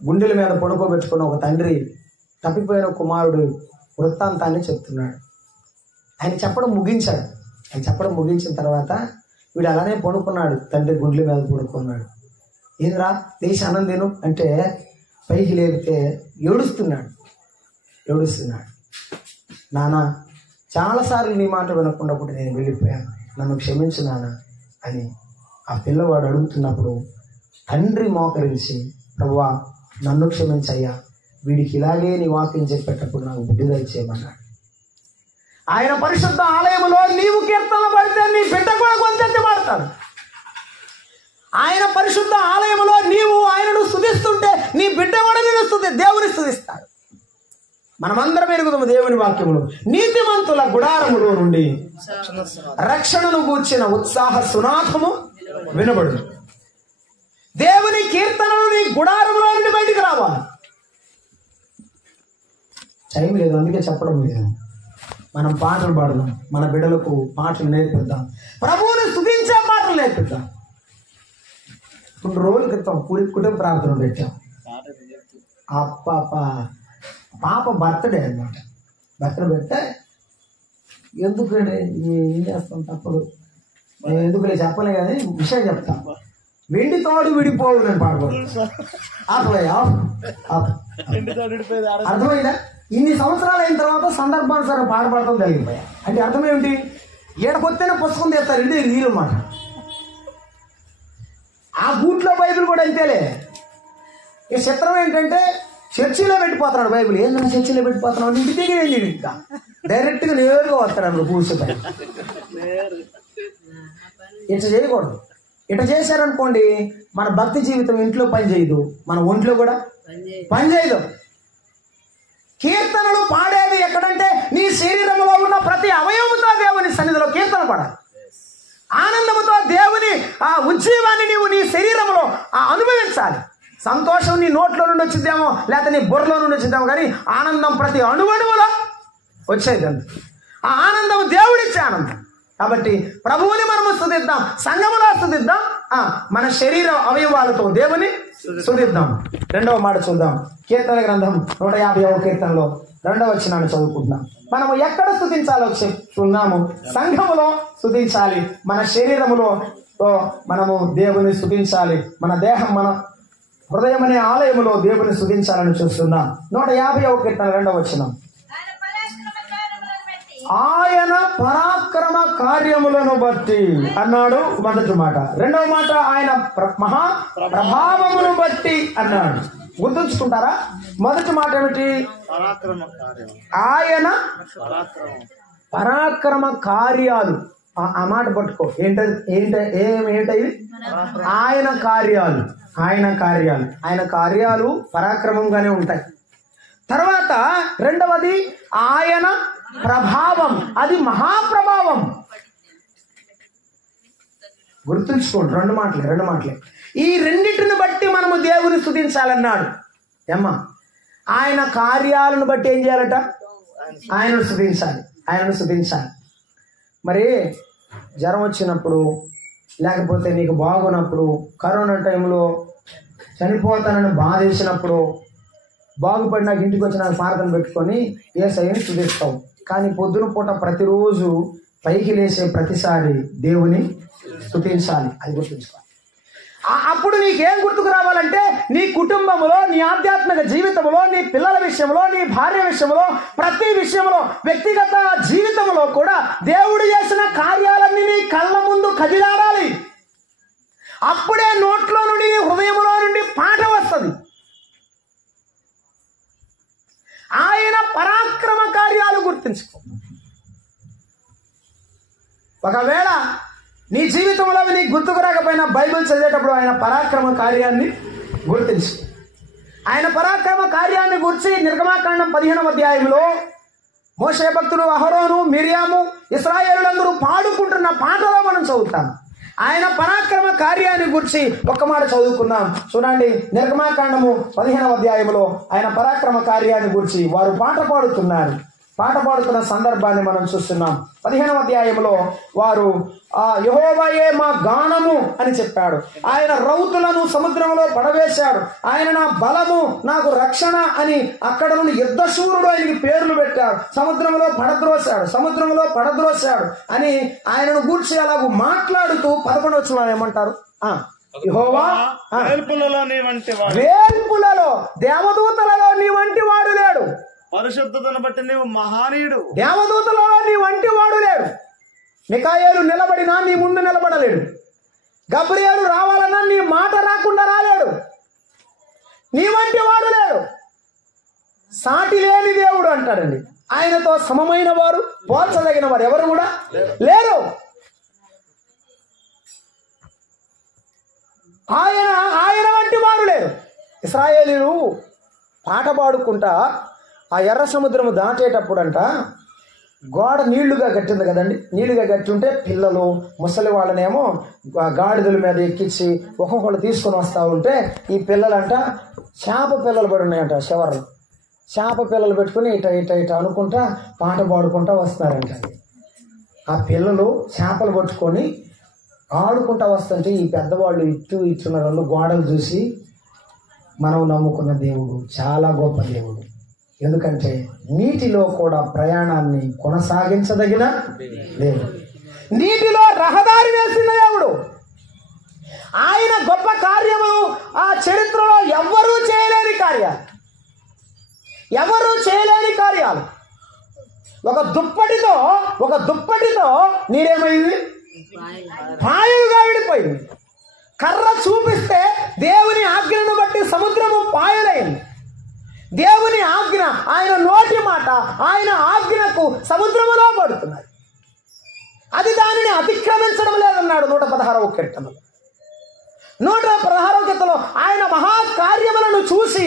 గుండెల మీద పడుకోబెట్టుకున్న ఒక తండ్రి తప్పిపోయిన కుమారుడు వృత్తాంతాన్ని చెప్తున్నాడు. ఆయన చెప్పడం ముగించిన తర్వాత వీడు అలానే పడుకున్నాడు. తండ్రి గుండెల మీద పడుకున్నాడు. ఏంద్రా లేచి అన్నం తిను అంటే పైకి లేపితే ఏడుస్తున్నాడు. నాన్న చాలాసార్లు నీ మాట వినకుండా కూడా నేను వెళ్ళిపోయాను, నన్ను క్షమించు నాన్న అని ఆ పిల్లవాడు అడుగుతున్నప్పుడు తండ్రి మోకరించి ప్రభువా నన్ను క్షమించయ్యా, వీడికి ఇలాగే నీ వాక్యం చెప్పేటప్పుడు నాకు బుద్ధి దయచేయమన్నాడు. ఆయన పరిశుద్ధ ఆలయంలో నీవు కీర్తన పడితే నీ బిడ్డ కూడా కొంచెం పాడతాడు. ఆయన పరిశుద్ధ ఆలయంలో నీవు ఆయనను స్తుతిస్తుంటే నీ బిడ్డ కూడా నేను దేవుని స్తుతిస్తాడు. మనమందరం ఎరుగుదాము దేవుని వాక్యములు. నీతిమంతుల గుడారములో నుండి రక్షణను గూర్చిన ఉత్సాహ సునాదము వినబడు. దేవుని కీర్తనలు నీ గుడారంలో నుండి బయటికి రావాలి. టైం లేదు, అందుకే చెప్పడం లేదు. మనం పాటలు పాడదాం, మన బిడ్డలకు పాటలు నేర్పిద్దాం, ప్రభువుని స్తుతించే పాటలు నేర్పిద్దాం. 2 రోజుల క్రితం కుటుంబ ప్రార్థన పెట్టాం. పాప బర్త్డే అన్నమాట. బర్త్డే పెడితే ఎందుకు ఏం చేస్తాం తప్పుడు, నేను ఎందుకు చెప్పలే కానీ విషయం చెప్తా. వెండి తోడు విడిపోవు నేను పాడకూడదు. అర్థమైందా? ఇన్ని సంవత్సరాలు అయిన తర్వాత సందర్భానుసారం పాట పాడటం జరిగిపోయా అంటే అర్థం ఏమిటి? ఏడకొత్తేనే పుస్తకం తెస్తారు, ఇంటి నీళ్ళు అన్నమాట. ఆ బూట్లో బైబిల్ కూడా అంతేలే. ఈ చిత్రం ఏంటంటే చర్చిలో పెట్టిపోతున్నాడు బైబిల్. ఏంటన్నా చర్చిలో పెట్టిపోతున్నాడు, ఇంటి దగ్గర ఏంటి ఇంకా డైరెక్ట్గా నేరుగా వస్తాడు అప్పుడు కూర్చుంటాడు. ఇట్లా చేయకూడదు. ఇట్లా చేశారనుకోండి, మన భక్తి జీవితం ఇంట్లో పనిచేయదు, మన ఒంట్లో కూడా పనిచేయదు. కీర్తనలు పాడేది ఎక్కడంటే నీ శరీరంలో ఉన్న ప్రతి అవయవంతో దేవుని సన్నిధిలో కీర్తన పాడాలి. ఆనందముతో దేవుని ఆ ఉజ్జీవాన్ని నీవు నీ శరీరంలో అనుభవించాలి. సంతోషం నీ నోట్లో నుండి వచ్చిద్దేమో, లేకపోతే నీ బుర్రలో నుండి వచ్చిద్దామో, కానీ ఆనందం ప్రతి అణువణువులో వచ్చేది. ఆ ఆనందం దేవుడిచ్చే ఆనందం. కాబట్టి ప్రభువుని మనము స్తుతిద్దాం, సంఘములో స్తుతిద్దాం, మన శరీర అవయవాలతో దేవుని స్తుతిద్దాం. రెండవ మాట చూద్దాం. కీర్తన గ్రంథం 150వ కీర్తనలో 2వ వచనాన్ని చదువుకుంటున్నాం. మనము ఎక్కడ స్తుతించాలో చెప్తున్నాము. సంఘములో స్తుతించాలి, మన శరీరములో మనము దేవుని స్తుతించాలి, మన దేహం, మన హృదయం అనే ఆలయములో దేవుని స్తుతించాలని చూస్తున్నాం. 150వ కీర్తన 2వ వచనం. ఆయన పరాక్రమ కార్యములను బట్టి అన్నాడు మొదటి మాట. రెండవ మాట ఆయన మహా ప్రభావమును బట్టి అన్నాడు. గుర్తుంచుకుంటారా? మొదటి మాట ఏమిటి? ఆయన పరాక్రమ కార్యాలు. ఆ మాట పట్టుకో. ఏంటవి? ఆయన కార్యాలు. ఆయన కార్యాలు, ఆయన కార్యాలు పరాక్రమంగానే ఉంటాయి. తర్వాత రెండవది ఆయన ప్రభావం, అది మహాప్రభావం. గుర్తుంచుకోండి, రెండు మాటలే. ఈ రెండింటిని బట్టి మనము దేవుని స్తుతించాలన్నాడు. ఏమ్మా, ఆయన కార్యాలను బట్టి ఏం చేయాలట? ఆయనను స్తుతించాలి. మరి జ్వరం వచ్చినప్పుడు, లేకపోతే నీకు బాగున్నప్పుడు, కరోనా టైంలో చనిపోతానని బాధ వేసినప్పుడు, బాగుపడి నాకు ఇంటికి వచ్చి నాకు ప్రార్థన పెట్టుకొని యేసయ్యని స్తుతిస్తావు. కానీ పొద్దున పూట ప్రతిరోజు పైకి లేసే ప్రతిసారి దేవుని స్తుతించాలి. అది గుర్తుంచుకోవాలి. అప్పుడు నీకేం గుర్తుకు రావాలంటే, నీ కుటుంబంలో, నీ ఆధ్యాత్మిక జీవితంలో, నీ పిల్లల విషయంలో, నీ భార్య విషయంలో, ప్రతి విషయంలో, వ్యక్తిగత జీవితంలో కూడా దేవుడు చేసిన కార్యాలన్నీ నీ కళ్ళ ముందు కదిలాడాలి. అప్పుడే నోట్లో నుండి, హృదయంలో నుండి పాట వస్తుంది. ఆయన పరాక్రమ కార్యాలు గుర్తించుకో. ఒకవేళ నీ జీవితంలో నీకు గుర్తుకు రాకపోయినా బైబిల్ చదివేటప్పుడు ఆయన పరాక్రమ కార్యాన్ని గుర్తించు. ఆయన పరాక్రమ కార్యాన్ని గురించి నిర్గమాకాండం 15వ అధ్యాయంలో మోషే భక్తులు, అహరోను, మిరియాము, ఇశ్రాయేలులందరూ పాడుకుంటున్న పాటలో మనం చదువుతాం. ఆయన పరాక్రమ కార్యాన్ని గురించి ఒక్క మాట చదువుకుందాం. చూడండి, నిర్గమాకాండము 15వ అధ్యాయంలో ఆయన పరాక్రమ కార్యాన్ని గురించి వారు పాట పాడుతున్న సందర్భాన్ని మనం చూస్తున్నాం. 15వ అధ్యాయంలో వారు యెహోవాయే మా గానము అని చెప్పాడు. ఆయన రౌతులను సముద్రంలో పడవేశాడు. ఆయన నా బలము, నాకు రక్షణ అని అక్కడ నుండి యుద్ధశూరుడు ఆయనకి పేర్లు పెట్టాడు. సముద్రంలో పడద్రోశాడు అని ఆయనను గూర్చి అలాగూ మాట్లాడుతూ 11వ వచనంలో ఏమంటారు? యెహోవా వేల్పులలో, దేవదూతలలో నీ వంటి వాడు లేడు. పరిశుద్ధతను బట్టి నీవు మహానీయుడు. దేవదూతలలో నీ వంటి వాడు లేడు. మికాయేలు నిలబడినా నీ ముందు నిలబడలేడు. గబ్రియేలు రావాలన్నా నీ మాట రాకుండా రాలేడు. నీ వంటి వాడు లేడు. సాటి లేని దేవుడు అంటాడండి. ఆయనతో సమమైన వారు, పోల్చదగిన వారు ఎవరు కూడా లేరు. ఆయన వంటి వారు లేరు. ఇశ్రాయేలీయులు పాట పాడుకుంటా ఆ ఎర్ర సముద్రము దాటేటప్పుడంట గోడ నీళ్లుగా కట్టింది కదండి. నీళ్లుగా కట్టి ఉంటే పిల్లలు, ముసలి వాళ్ళనేమో గాడిదల మీద ఎక్కించి ఒక్కొక్కళ్ళు తీసుకొని వస్తూ ఉంటే ఈ పిల్లలంట చేప పిల్లలు పడి ఉన్నాయంట. చివర్లు చేప పిల్లలు పెట్టుకుని ఇట అనుకుంటా పాట పాడుకుంటా వస్తారంట. ఆ పిల్లలు చేపలు పట్టుకొని ఆడుకుంటా వస్తుంటే ఈ పెద్దవాళ్ళు ఇచ్చున్న రెండు గోడలు చూసి, మనం నమ్ముకున్న దేవుడు చాలా గొప్ప దేవుడు. ఎందుకంటే నీటిలో కూడా ప్రయాణాన్ని కొనసాగించదగిన దేవుడు, నీటిలో రహదారి వేసిన దేవుడు. ఆయన గొప్ప కార్యములు ఆ చరిత్రలో ఎవరూ చేయలేని కార్యాలు. ఒక దుప్పటితో నీరేమైంది? పాయలుగా విడిపోయింది. కర్ర చూపిస్తే దేవుని ఆజ్ఞను బట్టి సముద్రము పాయలైంది. దేవుని ఆజ్ఞ, ఆయన నోటి మాట, ఆయన ఆజ్ఞకు సముద్రములో పడుతున్నది. అది దానిని అతిక్రమించడం లేదన్నాడు 116వ కీర్తనలో. 116వ కీర్తనలో ఆయన మహాకార్యములను చూసి,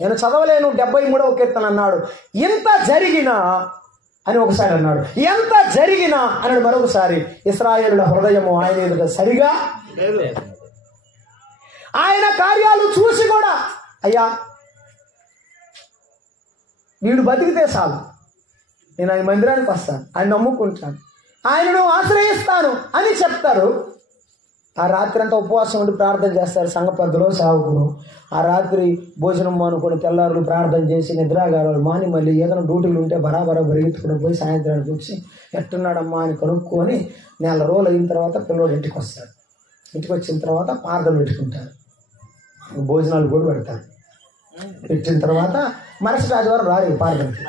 నేను చదవలేను, 73వ కీర్తన అన్నాడు, ఇంత జరిగినా అని ఒకసారి అన్నాడు, ఎంత జరిగినా అన్నాడు మరొకసారి. ఇశ్రాయేలుల హృదయము ఆయన ఎదుట సరిగా లేదు. ఆయన కార్యాలు చూసి కూడా, అయ్యా వీడు బతికితే చాలు, నేను ఆయన మందిరానికి వస్తాను, ఆయన నమ్ముకుంటాను, ఆయనను ఆశ్రయిస్తాను అని చెప్తారు. ఆ రాత్రి అంతా ఉపవాసం ఉండి ప్రార్థన చేస్తారు సంఘ పెద్దలు, సేవకులు. ఆ రాత్రి భోజనం మానుకొని తెల్లారులు ప్రార్థన చేసి నిద్రాగారాలు మాని మళ్ళీ ఏదైనా డ్యూటీలు ఉంటే బరాబరా పరిగెత్తుకుని పోయి సాయంత్రానికి వచ్చి ఎట్టున్నాడమ్మా అని కనుక్కొని 4 రోజులు అయిన తర్వాత పిల్లలు ఇంటికి వస్తారు. ఇంటికి వచ్చిన తర్వాత ప్రార్థన పెట్టుకుంటారు, భోజనాలు కూడా పెడతారు. పెట్టిన తర్వాత మరుసటి ఆదివారం రారు ప్రార్థనకి.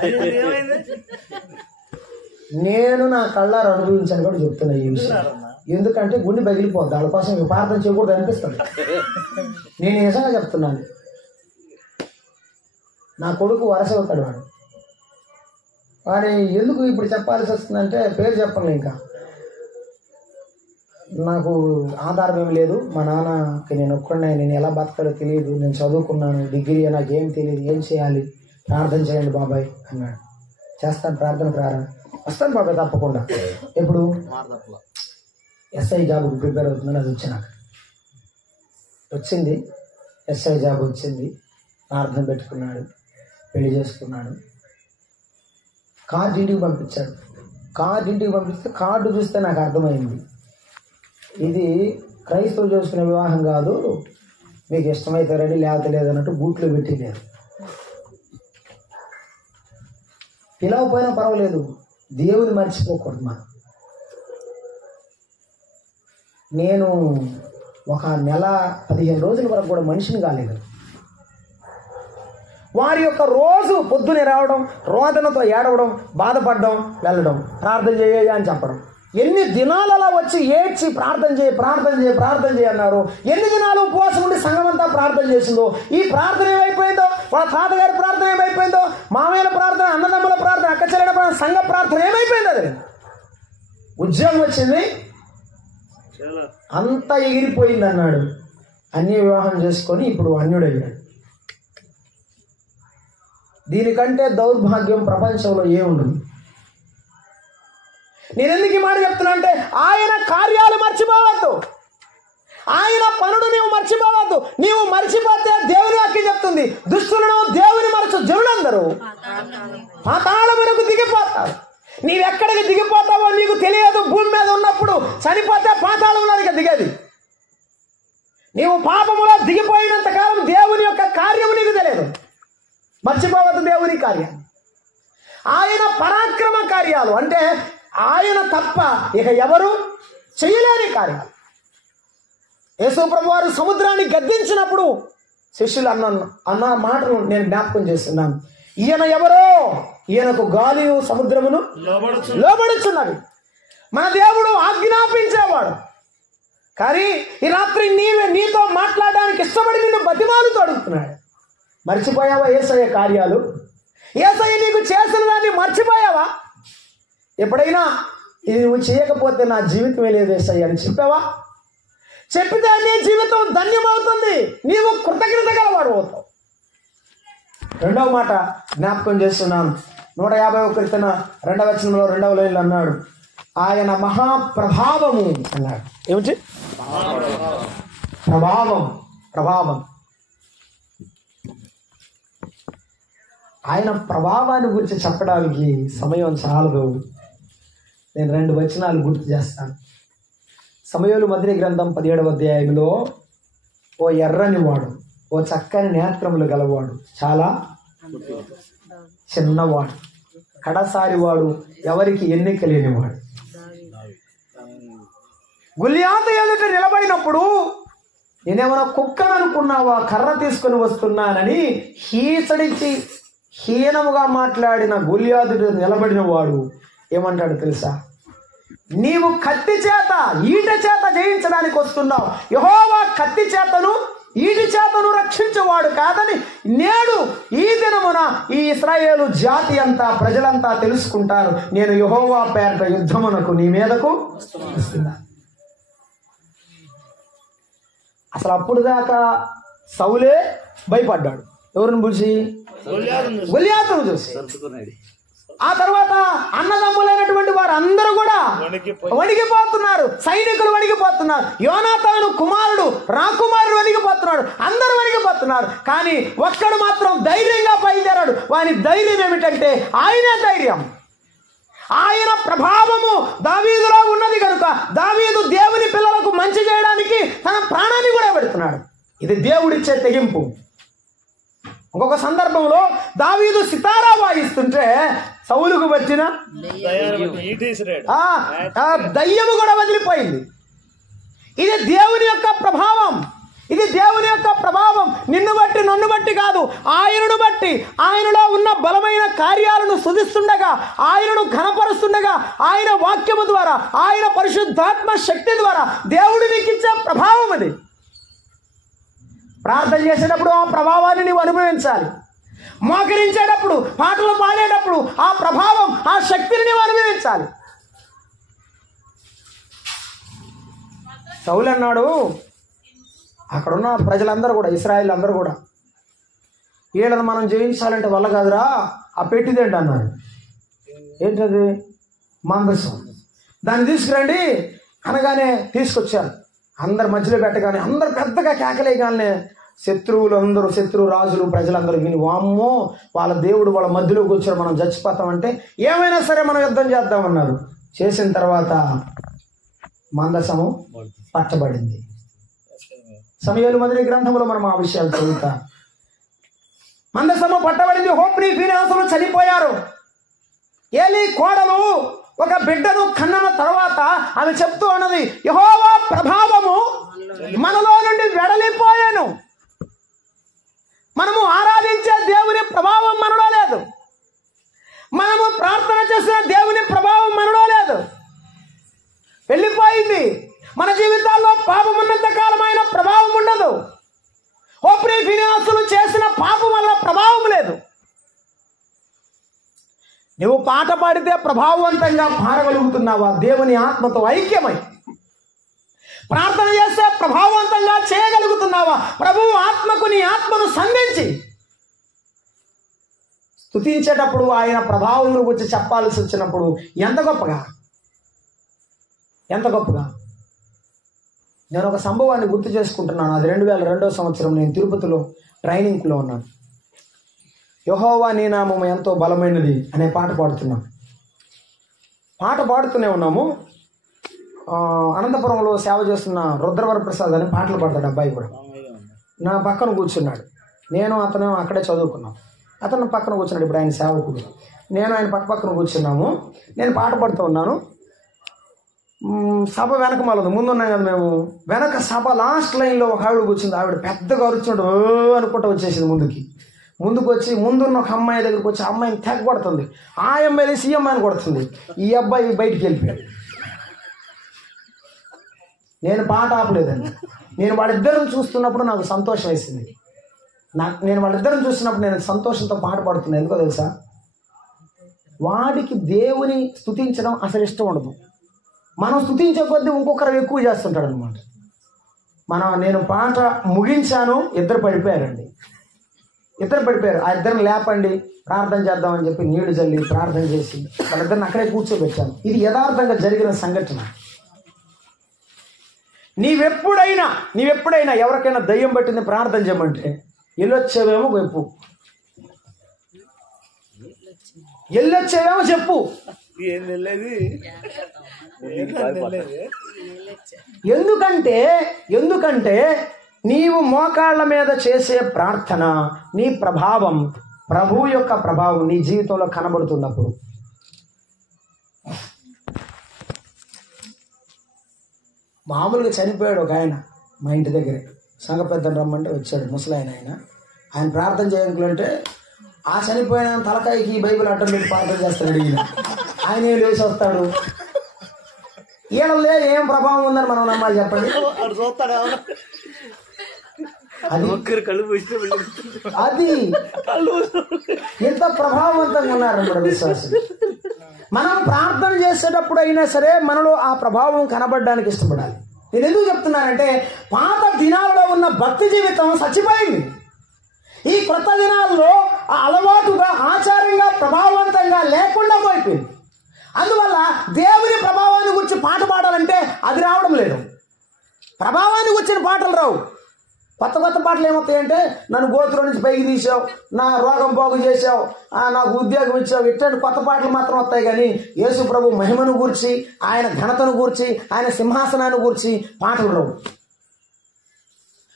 నేను నా కళ్ళారు అనుభవించాను కూడా చెప్తున్నా ఈ విషయం. ఎందుకంటే గుండె పగిలిపోద్ది, వాళ్ళ కోసం ప్రార్థన చేయకూడదు అనిపిస్తుంది. నేను నిజంగా చెప్తున్నాను. నా కొడుకు వరస అవుతాడు, వాడు ఎందుకు ఇప్పుడు చెప్పాల్సి వస్తుందంటే పేరు చెప్పను. ఇంకా నాకు ఆధారం ఏమి లేదు, మా నాన్నకి నేను ఒక్కడినే, నేను ఎలా బతకాలో తెలియదు, నేను చదువుకున్నాను, డిగ్రీ నాకేం తెలియదు, ఏం చేయాలి, ప్రార్థన చేయండి బాబాయ్ అన్నాడు. చేస్తాను ప్రార్థన వస్తాను బాబాయ్ తప్పకుండా. ఎప్పుడు ఎస్ఐ జాబ్కి ప్రిపేర్ అవుతుందని అది వచ్చింది. ఎస్ఐ జాబ్ వచ్చింది, ప్రార్థన పెట్టుకున్నాడు, పెళ్లి చేసుకున్నాడు. కార్డు ఇంటికి పంపించాడు. కార్డు ఇంటికి పంపిస్తే కార్డు చూస్తే నాకు అర్థమైంది, ఇది క్రైస్తవులు చేసుకునే వివాహం కాదు, మీకు ఇష్టమైతే రండి లేకపోతే లేదన్నట్టు బూట్లో పెట్టి లేదు. పిలవపోయినా పర్వాలేదు, దేవుని మర్చిపోకూడదు మనం. నేను ఒక నెల 15 రోజుల వరకు కూడా మనిషిని కాలేదు. వారి యొక్క రోజు పొద్దునే రావడం, రోదనతో ఏడవడం, బాధపడడం, వెళ్ళడం, ప్రార్థన చేయ అని చెప్పడం. ఎన్ని దినాలు అలా వచ్చి ఏడ్చి ప్రార్థన చేయి అన్నారు. ఎన్ని దినాలు ఉపవాసం ఉండి సంఘం అంతా ప్రార్థన చేసిందో. ఈ ప్రార్థన ఏమైపోయిందో, వాళ్ళ తాతగారి ప్రార్థన ఏమైపోయిందో, మామయ్యల ప్రార్థన, అన్నదమ్ముల ప్రార్థన, అక్క చెల్లెల ప్రార్థన, సంఘ ప్రార్థన ఏమైపోయింది. అది ఉద్యోగం వచ్చింది, అంతా ఎగిరిపోయింది అన్నాడు. అన్య వివాహం చేసుకొని ఇప్పుడు అన్యుడయ్యాడు. దీనికంటే దౌర్భాగ్యం ప్రపంచంలో ఏముండదు. నేను ఎందుకు ఈ మాట చెప్తున్నా అంటే, ఆయన కార్యాలు మర్చిపోవద్దు, ఆయన పనుడు నీవు మర్చిపోవద్దు. నీవు మర్చిపోతే దేవుని వాక్యం చెప్తుంది, దుష్టులను దేవుని మరచు జనులందరూ పాతాళమునకు దిగిపోతారు. నీవెక్కడికి దిగిపోతావో నీకు తెలియదు. భూమి మీద ఉన్నప్పుడు చనిపోతే పాతాళంలోనికి దిగేది. నీవు పాపములో దిగిపోయినంత కాలం దేవుని యొక్క కార్యము నీకు తెలియదు. మర్చిపోవద్దు దేవుని కార్యం. ఆయన పరాక్రమ కార్యాలు అంటే ఆయన తప్ప ఇక ఎవరు చేయలేని కార్యాలు. యేసు ప్రభు వారు సముద్రాన్ని గద్దించినప్పుడు శిష్యులు అన్న మాటను నేను జ్ఞాపకం చేస్తున్నాను. ఈయన ఎవరో, ఈయనకు గాలియు సముద్రమును లోబడుచున్నవి. మన దేవుడు ఆజ్ఞాపించేవాడు. కానీ ఈ రాత్రి నీతో మాట్లాడడానికి ఇష్టపడి నిన్ను బతిమాలుతూ అడుగుతున్నాడు. మర్చిపోయావా యేసయ్య కార్యాలు? యేసయ్య నీకు చేసిన దాన్ని మర్చిపోయావా? ఎప్పుడైనా ఇది నువ్వు చేయకపోతే నా జీవితమే లేదు యేసయ్య అని చెప్పావా? చెప్పితే నీ జీవితం ధన్యమవుతుంది, నీవు కృతజ్ఞత గలవాడు అవుతావు. రెండవ మాట జ్ఞాపకం చేస్తున్నాను. 151 కీర్తన 2వ వచనంలో 2వ లైన్లో అన్నాడు, ఆయన మహాప్రభావము అన్నాడు. ఏమిటి? ప్రభావం. ఆయన ప్రభావాన్ని గురించి చెప్పడానికి సమయం చాలదు. నేను 2 వచనాలు గుర్తు చేస్తాను. సమూయేలు మొదటి గ్రంథం 17వ అధ్యాయంలో, ఓ ఎర్రని వాడు, ఓ చక్కని నేత్రములు గలవాడు, చాలా చిన్నవాడు, కడసారి వాడు, ఎవరికి ఎన్నిక లేనివాడు, గొల్యాతు ఎదుట నిలబడినప్పుడు నేనేమైనా కుక్కను అనుకున్నావా, కర్ర తీసుకొని వస్తున్నానని హీసడించి హీనముగా మాట్లాడిన గొల్యాతు నిలబడిన వాడు ఏమంటాడు తెలుసా? నీవు కత్తి చేత ఈట చేత జయించడానికి వస్తున్నావు, యెహోవా కత్తి చేతను ఈటి చేతను రక్షించేవాడు కాదని నేడు ఈ దినమున ఈ ఇశ్రాయేలు జాతి అంతా ప్రజలంతా తెలుసుకుంటారు, నేను యెహోవా పేరట యుద్ధమునకు నీ మీదకు వస్తున్నా. అసలు అప్పుడు దాకా సౌలే భయపడ్డాడు. ఎవరిని చూసి? గొలియాతును చూసి. ఆ తర్వాత అన్నదమ్ములైనటువంటి వారు అందరూ కూడా వణికిపోతున్నారు, సైనికులు వణికిపోతున్నారు, యోనాతాను కుమారుడు రాకుమారుడు వణికిపోతున్నాడు, అందరూ వణికిపోతున్నారు. కానీ ఒక్కడు మాత్రం ధైర్యంగా బయలుదేరాడు. వాని ధైర్యం ఏమిటంటే ఆయనే ధైర్యం, ఆయన ప్రభావము దావీదులో ఉన్నది కనుక దావీదు దేవుని పిల్లలకు మంచి చేయడానికి తన ప్రాణాన్ని కూడా పెడుతున్నాడు. ఇది దేవుడిచ్చే తెగింపు. ఇంకొక సందర్భంలో దావీదు సితారా వాయిస్తుంటే సౌలుకు వచ్చిన దయ్యము కూడా వదిలిపోయింది. ఇది దేవుని యొక్క ప్రభావం, ఇది దేవుని యొక్క ప్రభావం. నిన్ను బట్టి నన్ను బట్టి కాదు, ఆయనను బట్టి, ఆయనలో ఉన్న బలమైన కార్యాలను స్తుతిస్తుండగా, ఆయనను ఘనపరుస్తుండగా, ఆయన వాక్యము ద్వారా, ఆయన పరిశుద్ధాత్మ శక్తి ద్వారా దేవుడు నీకు ఇచ్చే ప్రభావం అది. ప్రార్థన చేసేటప్పుడు ఆ ప్రభావాన్ని నీవు అనుభవించాలి. మోకరించేటప్పుడు, పాటలు పాడేటప్పుడు ఆ ప్రభావం, ఆ శక్తిని నీవు అనుభవించాలి. సౌలు అన్నాడు, అక్కడున్న ప్రజలందరూ కూడా, ఇశ్రాయేల్ అందరూ కూడా, వీళ్ళని మనం జయించాలంటే వల్ల కాదురా, ఆ పెట్టిదేంటి అన్నాడు. ఏంటది? మందసం. దాన్ని తీసుకురండి అనగానే తీసుకొచ్చారు. అందరు మధ్యలో పెట్టగానే అందరు పెద్దగా కేకలేయగానే శత్రు రాజులు ప్రజలందరూ విని, వామ్మో వాళ్ళ దేవుడు వాళ్ళ మధ్యలోకి వచ్చారు, మనం చచ్చిపోతామంటే ఏమైనా సరే మనం యుద్ధం చేద్దామన్నారు. చేసిన తర్వాత మందసము పట్టబడింది. సమయాలు మొదటి గ్రంథంలో మనం ఆ విషయాలు చదువుతాం. మందసము పట్టబడింది. హోప్ని ఫీనెహాసులు చనిపోయారు. ఏలీ కోడలు ఒక బిడ్డను కన్నన తర్వాత ఆమె చెప్తూ ఉన్నది, యెహోవా ప్రభావము మనలో నుండి వెడలిపోయాను. మనము ఆరాధించే దేవుని ప్రభావం మనలో లేదు, మనము ప్రార్థన చేసిన దేవుని ప్రభావం మనలో లేదు, వెళ్ళిపోయింది. మన జీవితాల్లో పాపం ఉన్నంత కాలం ఆయన ప్రభావం ఉండదు. హోప్ని ఫీనెహాసులు చేసిన పాపం వల్ల ప్రభావం లేదు. నువ్వు పాట పాడితే ప్రభావవంతంగా పాడగలుగుతున్నావా? దేవుని ఆత్మతో ఐక్యమై ప్రార్థన చేస్తే ప్రభావవంతంగా చేయగలుగుతున్నావా? ప్రభువు ఆత్మకు నీ ఆత్మను సంధించి స్తుతించేటప్పుడు ఆయన ప్రభావం గురించి చెప్పాల్సి వచ్చినప్పుడు ఎంత గొప్పగా నేను ఒక సంభవాన్ని గుర్తు చేసుకుంటున్నాను. అది 2002వ సంవత్సరం. నేను తిరుపతిలో ట్రైనింగ్లో ఉన్నాను. యెహోవా నీ నామము ఎంతో బలమైనది అనే పాట పాడుతున్నాం. పాట పాడుతూనే ఉన్నాము. అనంతపురంలో సేవ చేస్తున్న రుద్రవర ప్రసాద్ అని పాటలు పాడతాడు అబ్బాయి కూడా. నా పక్కన కూర్చున్నాడు. నేను అతను అక్కడే చదువుకున్నాం. అతను పక్కన కూర్చున్నాడు. ఇప్పుడు ఆయన సేవకుడు, నేను ఆయన పక్కన కూర్చున్నాము. నేను పాట పాడుతూ ఉన్నాను. సభ వెనక మళ్ళీ ముందున్నాం కదా మేము. వెనక సభ లాస్ట్ లైన్లో ఒక ఆవిడ కూర్చుంది. ఆవిడ పెద్దగా అరుచుకుంటూ అనుకుంటూ వచ్చేసింది. ముందుకు వచ్చి ముందున్న ఒక అమ్మాయి దగ్గరికి వచ్చి అమ్మాయిని తెగ కొడుతుంది. ఆ అమ్మాయి ఈ అమ్మాయిని కొడుతుంది. ఈ అబ్బాయి బయటికి వెళ్ళిపోయాడు. నేను పాట ఆపలేదండి. నేను వాళ్ళిద్దరిని చూస్తున్నప్పుడు నాకు సంతోషం వేసింది. నేను వాళ్ళిద్దరిని చూస్తున్నప్పుడు నేను సంతోషంతో పాట పాడుతున్నాను. ఎందుకో తెలుసా? వాడికి దేవుని స్తుతించడం అసలు ఇష్టం ఉండదు. మనం స్తుతించే కొద్దీ ఇంకొకరు ఎక్కువ చేస్తుంటాడు అనమాట. నేను పాట ముగించాను, ఇద్దరు పడిపోయారండి. ఆ ఇద్దరిని లేపండి ప్రార్థన చేద్దామని చెప్పి నీళ్లు చల్లి ప్రార్థన చేసి వాళ్ళిద్దరిని అక్కడే కూర్చోబెట్టాను. ఇది యథార్థంగా జరిగిన సంఘటన. నీవెప్పుడైనా ఎవరికైనా దయ్యం పట్టింది ప్రార్థన చేయమంటే ఎల్లొచ్చేవేమో చెప్పు. ఎందుకంటే నీవు మోకాళ్ళ మీద చేసే ప్రార్థన, నీ ప్రభావం, ప్రభువు యొక్క ప్రభావం నీ జీవితంలో కనబడుతున్నప్పుడు. మామూలుగా చనిపోయాడు ఒక ఆయన మా ఇంటి దగ్గర. సంఘ పెద్దను రమ్మంటే వచ్చాడు ముసలాయన. ఆయన ప్రార్థన చేయాలంటే ఆ చనిపోయిన తలకాయకి ఈ బైబిల్ అడ్డం పెట్టి ప్రార్థన చేస్తాడు. ఆయన ఏం లేచి వస్తాడు. ఈయనలే ఏం ప్రభావం ఉందని మనం నమ్మాలి చెప్పండి. అది ఎంత ప్రభావవంతంగా ఉన్నారు మన విశ్వాసులు. మనం ప్రార్థన చేసేటప్పుడు అయినా సరే మనలో ఆ ప్రభావం కనబడడానికి ఇష్టపడాలి. నేను ఎందుకు చెప్తున్నానంటే పాత దినాలలో ఉన్న భక్తి జీవితం చచ్చిపోయింది. ఈ క్రొత్త దినాల్లో ఆ అలవాటుగా ఆచారంగా ప్రభావవంతంగా లేకుండా పోయిపోయింది. అందువల్ల దేవుని ప్రభావాన్ని గురించి పాట పాడాలంటే అది రావడం లేదు. ప్రభావాన్ని గురించిన పాటలు రావు. కొత్త కొత్త పాటలు ఏమవుతాయంటే నన్ను గోత్రం నుంచి పైకి తీసావు, నా రోగం బాగు చేసావు, నాకు ఉద్యోగం ఇచ్చావు, ఇట్లాంటి కొత్త పాటలు మాత్రం వస్తాయి. కానీ యేసు ప్రభు మహిమను గూర్చి, ఆయన ఘనతను గూర్చి, ఆయన సింహాసనాన్ని గూర్చి పాటలు రావు.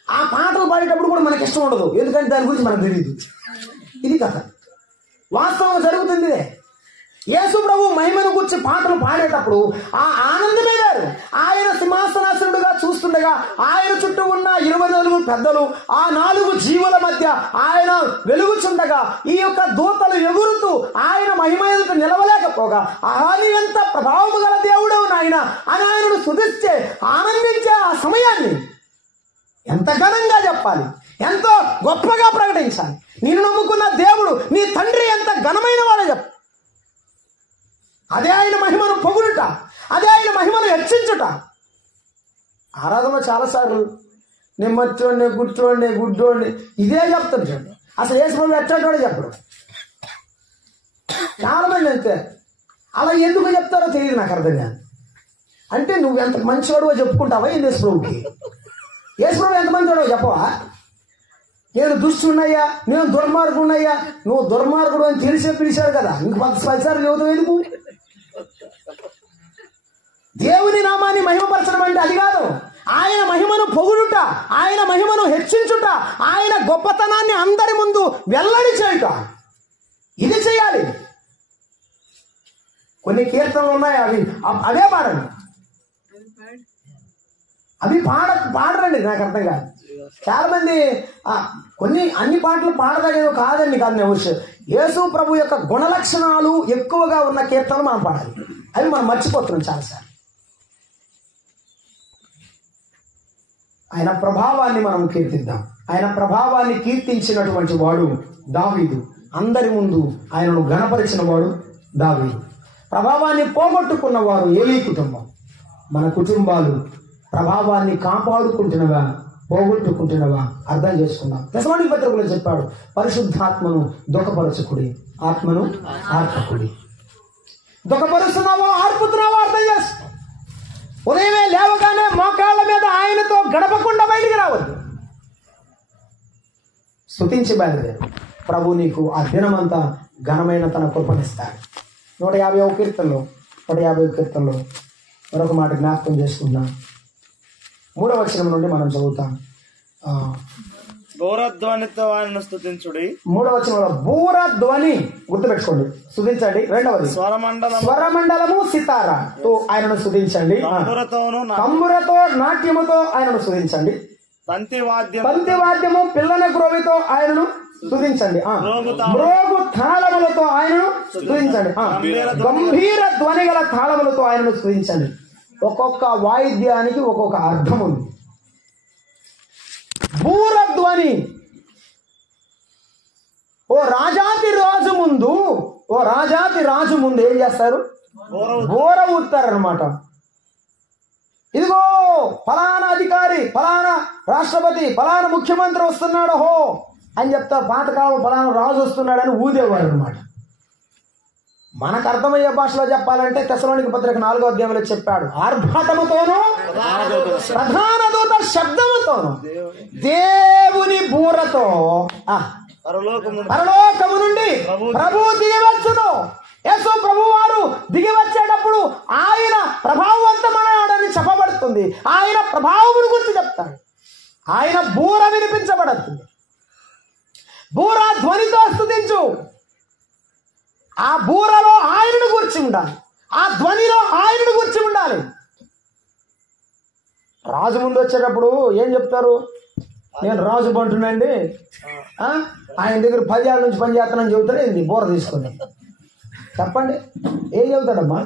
ఆ పాటలు పాడేటప్పుడు కూడా మనకి ఇష్టం ఉండదు, ఎందుకంటే దాని గురించి మనకు తెలియదు. ఇది కథ, వాస్తవం జరుగుతుంది. యేసు ప్రభు మహిమను గురించి పాటలు పాడేటప్పుడు ఆ ఆనందమే వేరు. ఆయన సింహాసనాసనుడుగా చూస్తుండగా ఆయన చుట్టూ ఉన్న 24 పెద్దలు, ఆ 4 జీవుల మధ్య ఆయన వెలుగుచుండగా ఈ యొక్క దూతలు ఎగురుతూ ఆయన మహిమ ఎదుట నిలవలేకపోగా ఆయన ఎంత ప్రభావము గల దేవుడు నాయన అని ఆయనను స్తుతించే ఆనందించే ఆ సమయాన్ని ఎంత ఘనంగా చెప్పాలి, ఎంతో గొప్పగా ప్రకటించాలి. నేను నమ్ముకున్న దేవుడు నీ తండ్రి ఎంత ఘనమైన వాడో చెప్పు. అదే ఆయన మహిమను పొగుడుట, అదే ఆయన మహిమను హెచ్చించుట. ఆరాధనలో చాలాసార్లు నేను మర్చోడిని, గుర్చోడిని, గుడ్డోడిని ఇదే చెప్తుంటాడు. అసలు యేసు ప్రభు ఎట్లాంటి చెప్పడు. చాలా మంది అంతే. అలా ఎందుకు చెప్తారో తెలియదు, నాకు అర్థం కాదు. అంటే నువ్వు ఎంత మంచివాడో చెప్పుకుంటావా ఈ యేసు ప్రభుకి? యేసు ప్రభు ఎంత మంచివాడో చెప్పవా? నేను దుష్టున్నయ్యా, నేను దుర్మార్గున్నయ్యా. నువ్వు దుర్మార్గుడు అని పిలిచారు కదా, ఇంక 10 సార్లు చెబుతావు ఎందుకు? దేవుని నామాన్ని మహిమపరచడం అంటే అది కాదు. ఆయన మహిమను పొగుడుట, ఆయన మహిమను హెచ్చించుట, ఆయన గొప్పతనాన్ని అందరి ముందు వెల్లడి చేయుట, ఇది చేయాలి. కొన్ని కీర్తనలు ఉన్నాయి, అవే పాడండి. అవి పాడరండి, నాకు అర్థం కాదు. చాలా మంది అన్ని పాటలు పాడదగేవి కాదండి, కాదు నేను విషయం. యేసు ప్రభు యొక్క గుణలక్షణాలు ఎక్కువగా ఉన్న కీర్తనలు మనం పాడాలి. అవి మనం మర్చిపోతున్నాం చాలాసార్లు. ఆయన ప్రభావాన్ని మనం కీర్తిద్దాం. ఆయన ప్రభావాన్ని కీర్తించినటువంటి వాడు దావీదు. అందరి ముందు ఆయనను ఘనపరిచిన వాడు దావీదు. ప్రభావాన్ని పోగొట్టుకున్నవారు ఏలీ కుటుంబం. మన కుటుంబాలు ప్రభావాన్ని కాపాడుకుంటున్నవా, పోగొట్టుకుంటున్నవా అర్థం చేసుకున్నాం. తెసలోనికీ పత్రికలో చెప్పాడు, పరిశుద్ధాత్మను దుఃఖపరచుకుడి, ఆత్మను ఆర్పకుడి. దుఃఖపరుస్తున్నావో ఆర్పుతున్నావో అర్థం చేసుకో. ఉదయమే లేవగానే మోకాళ్ళ మీద ఆయనతో గడపకుండా బయటికి రావద్దు. స్తుతించి బయలుదేరు. ప్రభు నీకు ఆ దినమంతా ఘనమైన తన కృపనిస్తాడు. 150వ కీర్తనలో మరొక మాట జ్ఞాపకం చేసుకుందాం. 3వ వచనం నుండి మనం చదువుతాం. బూరధ్వనితో ఆయనను స్తుతించుడి. 3వ వచనంలో బూరధ్వని గుర్తుపెట్టుకోండి, స్తుతించండి. 2వది స్వరమండలము సితారాతో ఆయనను స్తుతించండి. తంబురతో నాట్యముతో ఆయనను స్తుతించండి. బంతి వాద్యము పిల్లల గ్రోవితో ఆయనను స్తుతించండి. మ్రోగు తాళములతో ఆయనను స్తుతించండి. గంభీర ధ్వని గల తాళములతో ఆయనను స్తుతించండి. ఒక్కొక్క వాయిద్యానికి ఒక్కొక్క అర్థం ఉంది. బూరధ్వని, ఓ రాజాతి రాజు ముందు ఏం చేస్తారు? బూర ఊతారనమాట. ఇదిగో ఫలానా అధికారి, ఫలానా రాష్ట్రపతి, ఫలానా ముఖ్యమంత్రి వస్తున్నాడు హో అని చెప్తారు. పాతకాలం ఫలానా రాజు వస్తున్నాడని ఊదేవాడు అనమాట. మనకు అర్థమయ్యే భాషలో చెప్పాలంటే తెసలోనికీ పత్రిక 4వ అధ్యాయంలో చెప్పాడు, ఆర్భాటముతోనూ ప్రధాన దూత శబ్దముతోను దేవుని బూరతో పరలోకము నుండి ప్రభు దిగివచ్చును. యేసు ప్రభు వారు దిగి వచ్చేటప్పుడు ఆయన ప్రభావవంతమైనని చెప్పబడుతుంది. ఆయన ప్రభావమును గురించి చెప్తాడు. ఆయన బూర వినిపించబడుతుంది. బూర ధ్వనితో స్తుతించు. ఆ బూరలో ఆయనను గురించి ఉండాలి, ఆ ధ్వనిలో ఆయనను గురించి ఉండాలి. రాజు ముందు వచ్చేటప్పుడు ఏం చెప్తారు? నేను రాజు బంటునండి, ఆయన దగ్గర 10 ఏళ్ళ నుంచి పని చేస్తానని చెబుతాడు. ఏంది బూర తీసుకుని చెప్పండి, ఏం చెబుతాడమ్మా?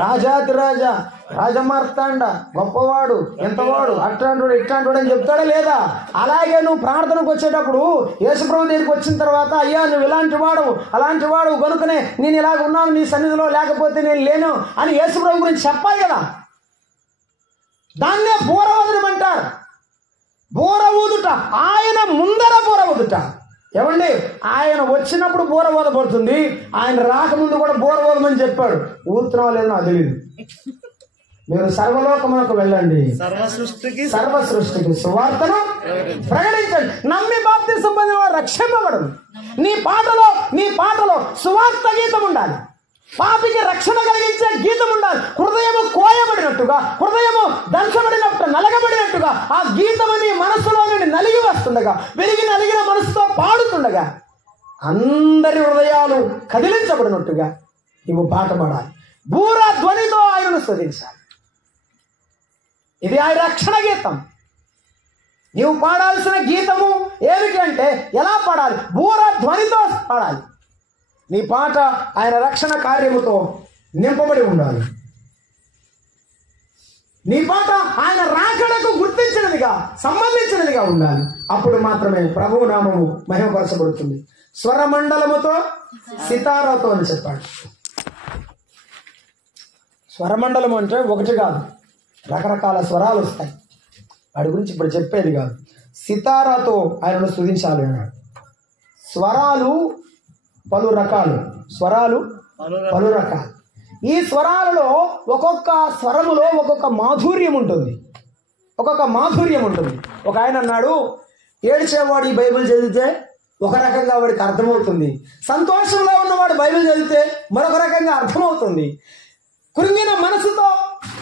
రాజాతి రాజా, రాజమార్తాండ, గొప్పవాడు, ఎంతవాడు, అట్లాంటి ఇట్లాంటి అని చెప్తాడా లేదా? అలాగే నువ్వు ప్రార్థనకు వచ్చేటప్పుడు యేసుప్రభు దగ్గరికి వచ్చిన తర్వాత, అయ్యా నువ్వు ఇలాంటి వాడు, అలాంటి వాడు కనుకనే నేను ఇలాగ ఉన్నాను నీ సన్నిధిలో, లేకపోతే నేను లేను అని యేసుప్రభు గురించి చెప్పాలి కదా. దాన్నే బూర ఊదడం అంటారు. బూర ఊదుట, ఆయన ముందర బూర ఊదుట. ఏమండి, ఆయన వచ్చినప్పుడు బూర ఊదబడుతుంది, ఆయన రాకముందు కూడా బూర ఊదమని చెప్పాడు. ఊతున్నావా లేదో నాకు తెలియదు. మీరు సర్వలోకమునకు వెళ్ళండి, సర్వ సృష్టికి సువార్తను ప్రకటించండి. నమ్మి బాప్తిసం పొందిన వారు రక్షింపబడరు. నీ పాటలో సువార్త గీతం ఉండాలి. పాపికి రక్షణ కలిగించే గీతం ఉండాలి. హృదయము కోయబడినట్టుగా, హృదయము దంచబడినట్టు నలగబడినట్టుగా ఆ గీతము నీ మనస్సులో నుండి నలిగి వస్తుండగా, నలిగిన మనసుతో పాడుతుండగా అందరి హృదయాలు కదిలించబడినట్టుగా నువ్వు పాట పాడాలి. బూర ధ్వనితో ఆయనను స్తుతించాలి. ఇది ఆయన రక్షణ గీతం. నీవు పాడాల్సిన గీతము ఏమిటి అంటే ఎలా పాడాలి? బూర ధ్వనితో పాడాలి. నీ పాట ఆయన రక్షణ కార్యముతో నింపబడి ఉండాలి. నీ పాట ఆయన రాకడకు గుర్తించినదిగా, సంబంధించినదిగా ఉండాలి. అప్పుడు మాత్రమే ప్రభువు నామము మహిమపరచబడుతుంది. స్వరమండలముతో సితారాతో అని చెప్పాడు. స్వరమండలం అంటే ఒకటి కాదు, రకరకాల స్వరాలు వస్తాయి. వాడి గురించి ఇప్పుడు చెప్పేది కాదు. సితారాతో ఆయనను స్తుతించాలి అన్నాడు. స్వరాలు పలు రకాలు. ఈ స్వరాలలో ఒక్కొక్క స్వరములో ఒక్కొక్క మాధుర్యం ఉంటుంది. ఒక ఆయన అన్నాడు, ఏడ్చేవాడు ఈ బైబిల్ చదివితే ఒక రకంగా వాడికి అర్థమవుతుంది, సంతోషంలో ఉన్నవాడు బైబిల్ చదివితే మరొక రకంగా అర్థమవుతుంది, కృంగిన మనసుతో,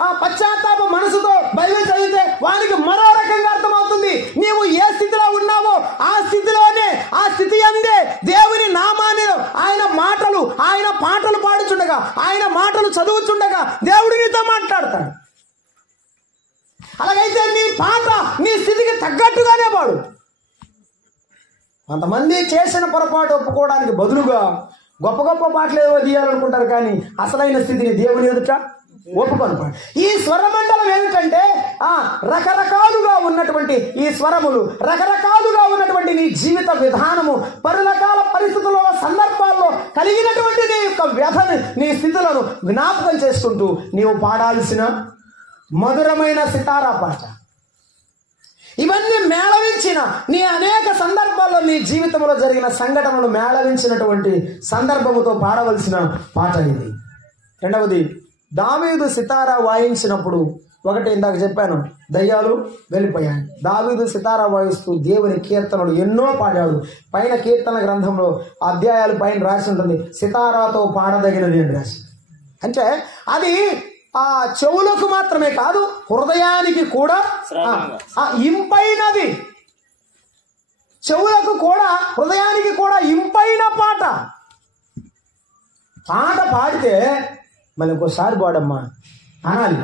ఆ పశ్చాత్తాప మనసుతో బైబిల్ చదివితే వానికి మరో రకంగా అర్థమవుతుంది. నీవు ఏ స్థితిలో ఉన్నావో ఆ స్థితిలోనే, ఆ స్థితి అందే దేవుని నామాన్ని, ఆయన పాటలు పాడుచుండగా, ఆయన మాటలు చదువుచుండగా దేవుడు నీతో మాట్లాడతాడు. అలాగైతే నీ పాట నీ స్థితికి తగ్గట్టుగానే పాడు. కొంతమంది చేసిన పొరపాటు ఒప్పుకోవడానికి బదులుగా గొప్ప గొప్ప పాటలు ఏవో తీయాలనుకుంటారు, కానీ అసలైన స్థితిని దేవుని ఎదుట ఒప్పుకొనపాడు. ఈ స్వరమండలం ఏమిటంటే రకరకాలుగా ఉన్నటువంటి ఈ స్వరములు, రకరకాలుగా ఉన్నటువంటి నీ జీవిత విధానము, పలురకాల పరిస్థితుల్లో, సందర్భాల్లో కలిగినటువంటి నీ యొక్క వ్యధని, నీ స్థితులను జ్ఞాపకం చేసుకుంటూ నీవు పాడాల్సిన మధురమైన సితారా పాట. ఇవన్నీ మేళవించిన నీ అనేక సందర్భాల్లో నీ జీవితంలో జరిగిన సంఘటనలు మేళవించినటువంటి సందర్భముతో పాడవలసిన పాట ఇది. రెండవది, దావీదు సితారా వాయించినప్పుడు, ఒకటి ఇందాక చెప్పాను, దయ్యాలు వెళ్ళిపోయాయి. దావీదు సితారా వాయిస్తూ దేవుని కీర్తనలు ఎన్నో పాడాడు. పైన కీర్తన గ్రంథంలో అధ్యాయాలు పైన రాసి ఉంటుంది, సితారాతో పాడదగినది అని రాసి. అంటే అది ఆ చెవులకు మాత్రమే కాదు, హృదయానికి కూడా ఇంపైనది. చెవులకు కూడా, హృదయానికి కూడా ఇంపైన పాట. పాడితే మళ్ళీ ఇంకోసారి పాడమ్మా అనాలి.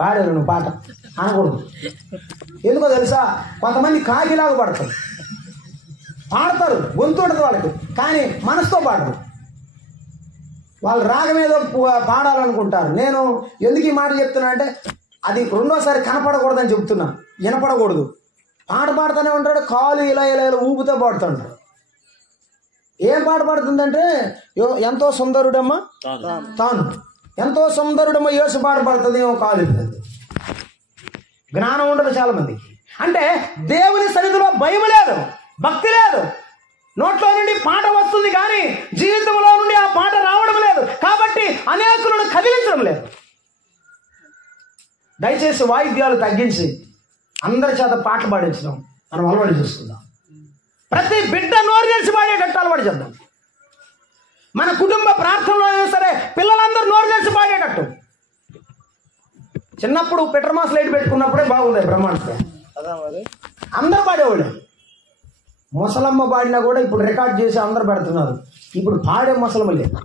పాడారు నువ్వు పాట అనకూడదు. ఎందుకో తెలుసా, కొంతమంది కాకిలాగా పాడతారు, పాడతారు, గొంతు ఉంటుంది వాళ్ళకి, కానీ మనసుతో పాడరు. వాళ్ళు రాగం ఏదో పాడాలనుకుంటారు. నేను ఎందుకు ఈ మాట చెప్తున్నా అంటే, అది రెండోసారి కనపడకూడదని చెప్తున్నా. వినపడకూడదు. పాట పాడుతూనే ఉంటాడు, కాలు ఇలా ఇలా ఇలా ఊపుతో పాడుతుంటాడు. ఏం పాట పాడుతుందంటే, ఎంతో సుందరుడమ్మా తాను, ఎంతో సుందరుడమ్మా యేసు పాట పాడుతుంది, ఏమో కాలు ఇస్తుంది. జ్ఞానం ఉండదు చాలా మందికి. అంటే దేవుని సన్నిధిలో భయం లేదు, భక్తి లేదు. నోట్లో నుండి పాట వస్తుంది కానీ జీవితంలో నుండి ఆ పాట రావడం లేదు. కాబట్టి అనేకులను కదిలించడం లేదు. దయచేసి వాయిద్యాలు తగ్గించి అందరి చేత పాటలు పాడించడం మనం అలవాటు చేసుకుందాం. ప్రతి బిడ్డ నోరు తెలిసి పాడేటట్టు అలవాటు చేద్దాం. మన కుటుంబ ప్రార్థనలో అయినా సరే పిల్లలందరూ నోరు తెలిసి పాడేటట్టు. చిన్నప్పుడు పెట్రమాస్ లైట్ పెట్టుకున్నప్పుడే బాగుంది బ్రహ్మాండ, అందరూ పాడేవాళ్ళు. ముసలమ్మ పాడినా కూడా ఇప్పుడు రికార్డ్ చేసి అందరు పెడుతున్నారు. ఇప్పుడు పాడే ముసలమ్మ లేదు.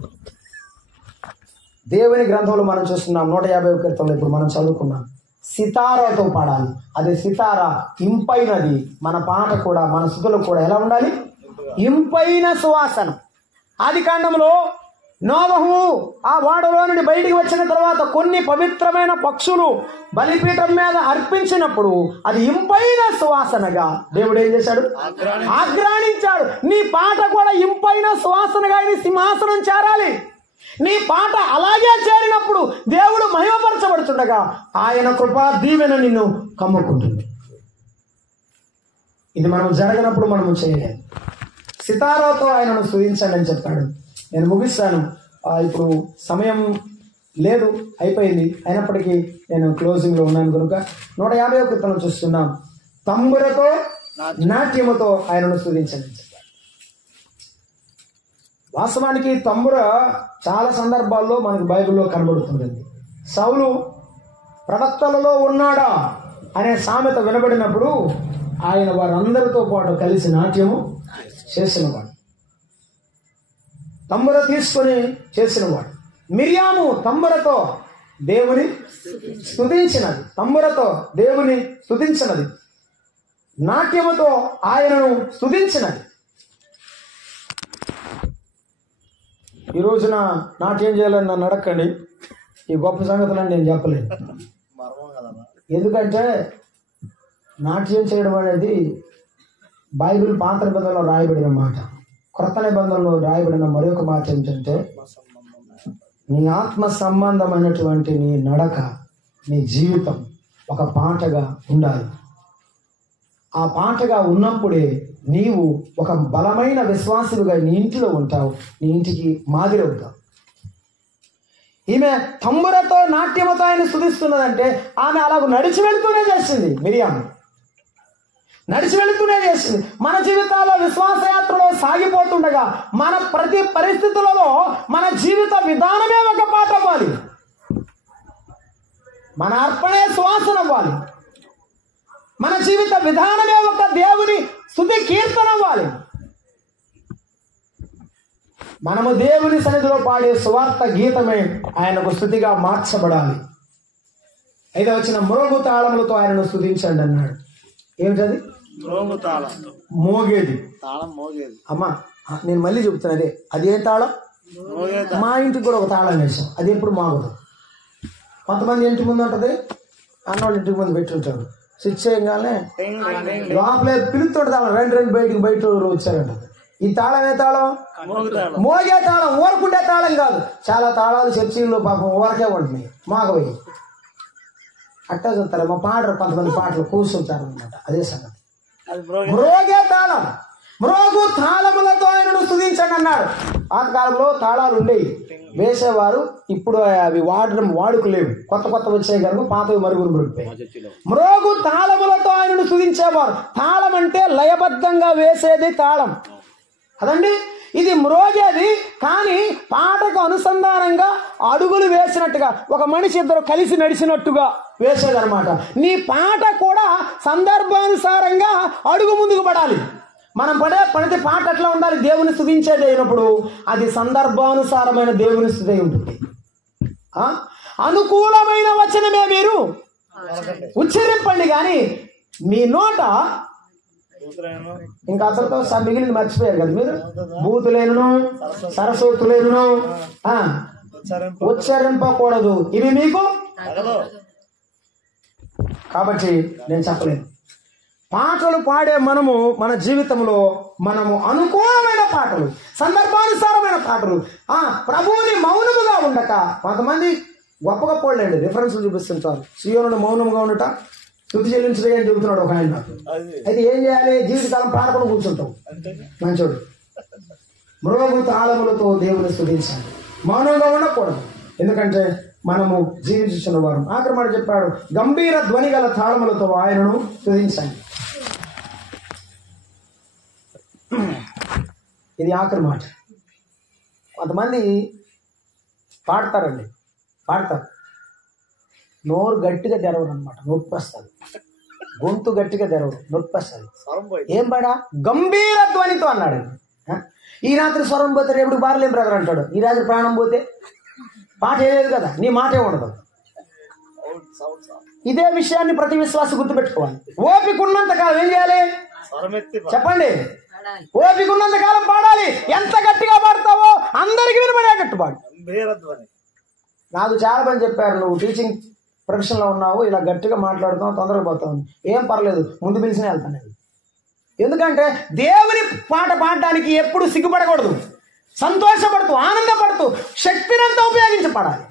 దేవుని గ్రంథంలో మనం చూస్తున్నాం, 150 కీర్తనలు ఇప్పుడు మనం చదువుకున్నాం. సితారాతో పాడాలి. అదే సితారా ఇంపైనది. మన పాట కూడా, మన స్థుతులు కూడా ఎలా ఉండాలి? ఇంపైన సువాసన. ఆదికాండంలో నోవహు ఆ ఓడలో నుండి బయటికి వచ్చిన తర్వాత కొన్ని పవిత్రమైన పక్షులు బలిపీఠం మీద అర్పించినప్పుడు అది ఇంపైన సువాసనగా దేవుడు ఏం చేశాడు? ఆగ్రాణించాడు. నీ పాట కూడా ఇంపైన సువాసనగా నీ సింహాసనం చేరాలి. నీ పాట అలాగే చేరినప్పుడు దేవుడు మహిమపరచబడుతుండగా ఆయన కృపా దీవెన నిన్ను కమ్ముకుంటుంది. ఇది మనం జరగనప్పుడు మనం చేయలేము. సితారాతో ఆయనను స్తుతించండి అని చెప్పాడు. నేను ముగిస్తాను. ఇప్పుడు సమయం లేదు, అయిపోయింది. అయినప్పటికీ నేను క్లోజింగ్లో ఉన్నాను కనుక 150వ కీర్తన చూస్తున్నాం. తంబురతో నాట్యముతో ఆయనను స్తుతించండి అని చెప్పాడు. వాస్తవానికి తంబుర చాలా సందర్భాల్లో మనకు బైబిల్లో కనబడుతుంది. సౌలు ప్రవక్తలలో ఉన్నాడా అనే సామెత వినబడినప్పుడు ఆయన వారందరితో పాటు కలిసి నాట్యము చేసినవాడు, తంబుర తీసుకొని చేసినవాడు. మిరియాము తంబురతో దేవుని స్తుతించినది, తంబురతో దేవుని స్తుతించినది, నాట్యముతో ఆయనను స్తుతించినది. ఈ రోజున నాట్యం చేయాలని నన్ను అడగండి, ఈ గొప్ప సంగతులను నేను చెప్పలేను. ఎందుకంటే నాట్యం చేయడం అనేది బైబిల్ పాత నిబంధనలో రాయబడిన మాట. క్రొత్త నిబంధనలో రాయబడిన మరొక మాట ఏంటంటే, నీ ఆత్మ సంబంధమైనటువంటి నీ నడక, నీ జీవితం ఒక పాటగా ఉండాలి. ఆ పాటగా ఉన్నప్పుడే నీవు ఒక బలమైన విశ్వాసులుగా నీ ఇంటిలో ఉంటావు, నీ ఇంటికి మాదిరి అవుతావు. ఈమె తంబురతో నాట్యముతో ఆయన స్తుతిస్తున్నదంటే ఆమె అలాగ నడిచి వెళుతూనే చేసింది. మిరియాము నడిచి వెళుతూనే చేసింది. మన జీవితాల్లో విశ్వాసయాత్రలో సాగిపోతుండగా మన ప్రతి పరిస్థితులలో మన జీవిత విధానమే ఒక పాట అవ్వాలి. మన అర్పణే సువాసన అవ్వాలి. మన జీవిత విధానమే ఒక దేవుని స్తుతి కీర్తన అవ్వాలి. మనము దేవుని సన్నిధిలో పాడే సువార్త గీతమే ఆయనకు స్తుతిగా మార్చబడాలి. 5వ వచనం, మ్రోగు తాళములతో ఆయనను స్తుతించండి అన్నాడు. ఏమిటది? మోగేది తాళం. మోగేది అమ్మా, నేను మళ్ళీ చెప్తున్నా, అది ఏం తాళం? మా ఇంటికి కూడా ఒక తాళం వేసాం, అది ఎప్పుడు మాగదు. కొంతమంది ఇంటి ముందు ఉంటుంది, అన్నోళ్ళ ఇంటికి ముందు పెట్టుంటారు. స్విచ్ చేయగానే లోపలే పిలుతుంటే తాళం, రెండు బయట వచ్చారంట. ఈ తాళం ఏ తాళం? మోగే తాళం, ఊరకుండే తాళం కాదు. చాలా తాళాలు చర్చీల్లో పాపం ఊరకే ఉంటున్నాయి, మాగపోయి అట్టా చూస్తారు. మా పాటలు కొంతమంది పాటలు కూర్చుంటారు అనమాట. అదే సంగతి. మ్రోగే తాళం, మ్రోగు తాళములతో ఆయనను స్తుతించండి అన్నాడు. ఆ కాలంలో తాళాలు ఉండేవి, వేసేవారు. ఇప్పుడు అవి వాడుకలేవు, కొత్త వచ్చాయి కనుక పాతవి మరుగురు పడిపోయాయి. మ్రోగు తాళములతో ఆయనను స్తుతించేవారు. తాళం అంటే లయబద్ధంగా వేసేది తాళం అదండి. ఇది మ్రోగేది, కానీ పాటకు అనుసంధానంగా అడుగులు వేసినట్టుగా, ఒక మనిషి ఇద్దరు కలిసి నడిచినట్టుగా వేసేదనమాట. నీ పాట కూడా సందర్భానుసారంగా అడుగు ముందుకు పడాలి. మనం పడితే పాట ఎట్లా ఉండాలి? దేవుని స్తుతించేది అయినప్పుడు అది సందర్భానుసారమైన దేవుని స్తుతి ఉంటుంది. అనుకూలమైన వచనమే మీరు ఉచ్చరింపండి, కానీ మీ నోట ఇంకా అసలుతో మిగిలింది మర్చిపోయారు కదా మీరు. బూతులేను, సరస్వతులేను ఉచ్చరింపకూడదు, ఇవి మీకు. కాబట్టి నేను చెప్పలేను. పాటలు పాడే మనము మన జీవితంలో మనము అనుకూలమైన పాటలు, సందర్భానుసారమైన పాటలు, ప్రభువుని మౌనముగా ఉండక. కొంతమంది గొప్ప గొప్పవాళ్ళండి రిఫరెన్స్లు చూపిస్తుంటారు. సీయోనుడు మౌనముగా ఉండట, స్తుతి చెల్లించడం అని చెబుతున్నాడు ఒక ఆయన నాకు. అయితే ఏం చేయాలి? జీవితకాలం పాడకుండా కూర్చుంటాం. మంచోడు. మ్రోగు తాళములతో దేవుని స్తుతించాలి, మౌనంగా ఉండకూడదు. ఎందుకంటే మనము జీవించున్న వారు. ఆఖరి మాట చెప్పాడు, గంభీర ధ్వని గల తాళములతో ఆయనను స్తుతించండి. ఇది ఆఖరి మాట. కొంతమంది పాడతారు, నోరు గట్టిగా తెరవరు అనమాట, నొప్పి వస్తుంది. గొంతు గట్టిగా తెరవరు, నొప్పి వస్తుంది. ఏం పాడా? గంభీర ధ్వనితో అన్నాడు. ఈ రాత్రి స్వరం పోతే రేపు బారలేం బ్రదర్ అంటాడు. ఈ రాత్రి ప్రాణం పోతే పాట ఏలేదు కదా, నీ మాటే ఉండదు. ఇదే విషయాన్ని ప్రతి విశ్వాసం గుర్తుపెట్టుకోవాలి. ఓపిక ఉన్నంత కాలం ఏం చేయాలి చెప్పండి? ఓపిక ఉన్నంత కాలం పాడాలి. ఎంత గట్టిగా పాడతావో అందరికి వినబడేటట్టు పాడు. నాకు చాలా మంది చెప్పారు, నువ్వు టీచింగ్ ప్రొఫెషన్లో ఉన్నావు, ఇలా గట్టిగా మాట్లాడుతావు, తొందరగా పోతావు. ఏం పర్లేదు, ముందు పిలిచినే వెళ్తాను. ఎందుకంటే దేవుని పాట పాడడానికి ఎప్పుడు సిగ్గుపడకూడదు. సంతోషపడుతూ ఆనందపడుతూ శక్తినంతా ఉపయోగించబడాలి.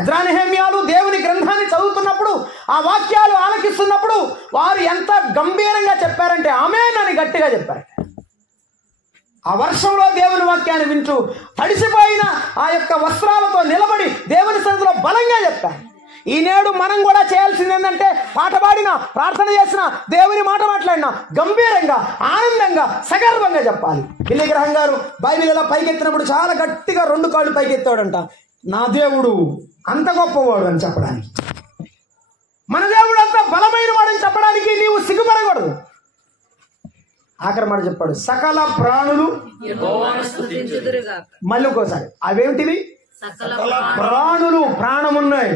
ఎజ్రా నెహెమ్యాలు దేవుని గ్రంథాన్ని చదువుతున్నప్పుడు, ఆ వాక్యాలు ఆలకిస్తున్నప్పుడు వారు ఎంత గంభీరంగా చెప్పారంటే ఆమేన్ అని గట్టిగా చెప్పారు. ఆ వర్షంలో దేవుని వాక్యాన్ని వింటూ తడిసిపోయిన ఆ యొక్క వస్త్రాలతో నిలబడి దేవుని సన్నిధిలో బలంగా చెప్పారు. ఈనేడు మనం కూడా చేయాల్సింది ఏంటంటే పాట పాడినా, ప్రార్థన చేసినా, దేవుని మాట మాట్లాడినా గంభీరంగా, ఆనందంగా, సగర్వంగా చెప్పాలి. బిల్లీ గ్రహం గారు బైబిల్ ఇలా పైకెత్తినప్పుడు చాలా గట్టిగా 2 కాళ్ళు పైకెత్తాడంట. నా దేవుడు అంత గొప్పవాడు అని చెప్పడానికి, మన దేవుడు అంత బలమైన వాడని చెప్పడానికి నీవు సిగ్గుపడకూడదు. ఆఖరి మాట చెప్పాడు, సకల ప్రాణులు మళ్ళీ ఒకసారి అవేమిటివి? ప్రాణులు. ప్రాణమున్నాయి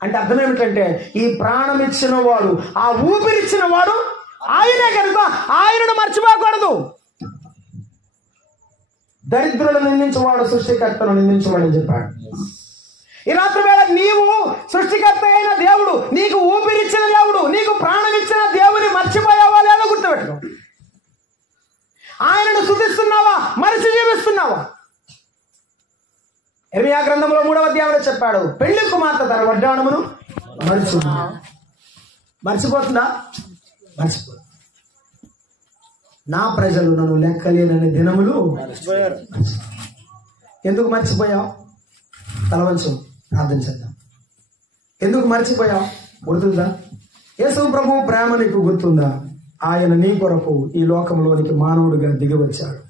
అంటే అర్థం ఏమిటంటే ఈ ప్రాణం ఇచ్చిన వాడు, ఆ ఊపిరిచ్చిన వాడు ఆయనే కనుక ఆయనను మర్చిపోకూడదు. దరిద్రులను నిందించేవాడు సృష్టికర్తను నిందించవాడని చెప్పాడు. ఈ రాత్రి వేళ నీవు సృష్టికర్త అయిన దేవుడు, నీకు ఊపిరిచ్చిన దేవుడు, నీకు ప్రాణం ఇచ్చిన దేవుని మర్చిపోయావా లేదో గుర్తుపెట్టుకో. ఆయనను స్తుతిస్తున్నావా, మరిచి జీవిస్తున్నావా? యెరెమీయా గ్రంథంలో 3వ అధ్యాయంలో చెప్పాడు, పెళ్లి కుమార్తె తన వడ్డాణమును మర్చిపోతుందా? మర్చిపోతుంది. నా ప్రజలు నన్ను లెక్కలేనని దినములు ఎందుకు మర్చిపోయావు? తలవంచు ప్రార్థన చేద్దాం. ఎందుకు మర్చిపోయావు? గుర్తుందా? యేసు ప్రభువు ప్రేమ నీకు గుర్తుందా? ఆయన నీ కొరకు ఈ లోకంలోనికి మానవుడిగా దిగివచ్చాడు.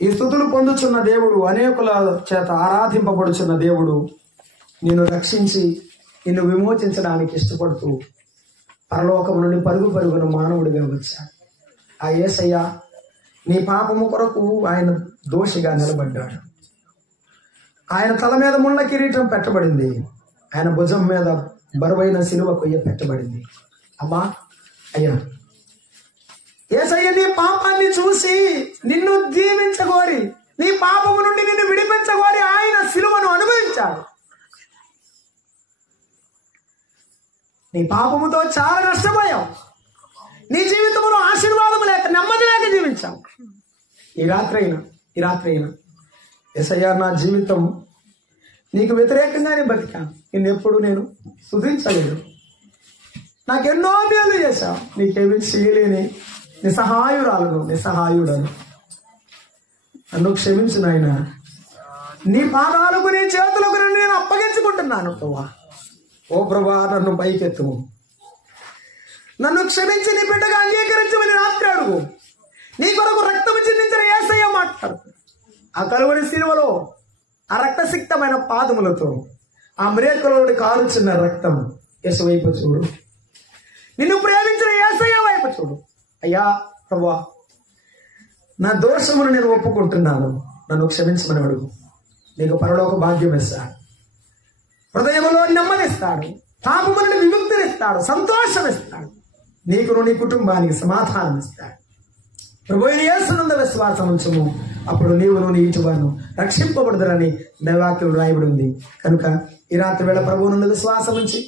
ఈ స్తుతులు పొందుచున్న దేవుడు, అనేకుల చేత ఆరాధింపబడుచున్న దేవుడు నిన్ను రక్షించి నిన్ను విమోచించడానికి ఇష్టపడుతూ పరలోకము నుండి పరుగున మానవుడిగా వచ్చాడు. ఆ యేసయ్య నీ పాపము కొరకు ఆయన దోషిగా నిలబడ్డాడు. ఆయన తల మీద ముళ్ళ కిరీటం పెట్టబడింది, ఆయన భుజం మీద బరువైన సిలువ కొయ్య పెట్టబడింది. అమ్మా, అయ్యా, యేసయ్య నీ పాపాన్ని చూసి నిన్ను దీవించగోరి, నీ పాపము నుండి నిన్ను విడిపించగోరి ఆయన సిలువను అనుభవించాడు. నీ పాపముతో చాలా నష్టపోయావు. నీ జీవితంలో ఆశీర్వాదం లేక, నెమ్మది లేక జీవించావు. ఈ రాత్రి అయినా యేసయ్య, నా జీవితం నీకు వ్యతిరేకంగానే బతికాను, నిన్నెప్పుడు నేను స్తుతించలేదు, నాకెన్నో మేలు చేశావు, నీకేమీ చేయలేని నిస్సహాయుడను, నన్ను క్షమించు నాయన. నీ పాదాలకు, నీ చేతులకు నేను అప్పగించుకుంటున్నాను ప్రభా. ఓ ప్రభా, నన్ను పైకెత్తు, నన్ను క్షమించి నీ బిడ్డగా అంగీకరించమని రాత్రి అడుగు. నీ కొరకు రక్తము చిందించిన యేసయ్య మాట్లాడు. ఆ కలువరి సిలువలో ఆ రక్తసిక్తమైన పాదములతో ఆ మ్రేకులోని కారుచున్న రక్తం యేసు వైపు చూడు. నిన్ను ప్రేమించిన యేసయ్య వైపు చూడు. అయ్యా ప్రభువా, నా దోషమును నేను ఒప్పుకుంటున్నాను, నన్ను క్షమించమని అడుగు. నీకు పరలోక భాగ్యం ఇస్తాడు, హృదయంలో నెమ్మదిస్తాడు, పాపము నుండి విముక్తినిస్తాడు, సంతోషం ఇస్తాడు, నీకును నీ కుటుంబానికి సమాధానం ఇస్తాడు. ప్రభువైన యేసునందు విశ్వాసం ఉంచుము, అప్పుడు నీవును నీ ఇంటివారును రక్షింపబడుదురని దైవాక్యం రాయబడి ఉంది. కనుక ఈ రాత్రి వేళ ప్రభువునందు విశ్వాసం ఉంచి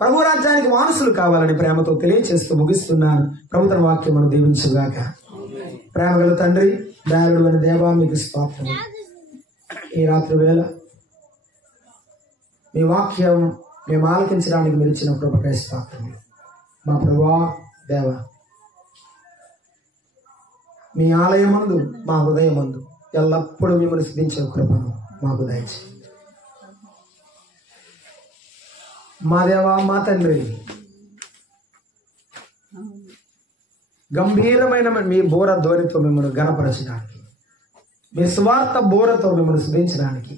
ప్రభు రాజ్యానికి వారసులు కావాలని ప్రేమతో తెలియచేస్తూ ముగిస్తున్నాను. ప్రభు తన వాక్యమును దీవించుగాక. ప్రేమగల తండ్రి, దయాళుడు అని దేవా, మీకు స్తోత్రం. ఈ రాత్రి వేళ మీ వాక్యం మేము ఆలకించడానికి మీరు ఇచ్చిన కృపకై స్తోత్రం. మా ప్రభువా దేవా, మీ ఆలయమందు, మా హృదయమందు ఎల్లప్పుడూ మిమ్మల్ని స్తుతించే కృపను మాకు దయచేయండి. మా దేవా, మా తండ్రి, గంభీరమైన మీ బోర ధ్వనితో మిమ్మల్ని గణపరచడానికి, మీ స్వార్థ బోరతో మిమ్మల్ని స్తుతించడానికి,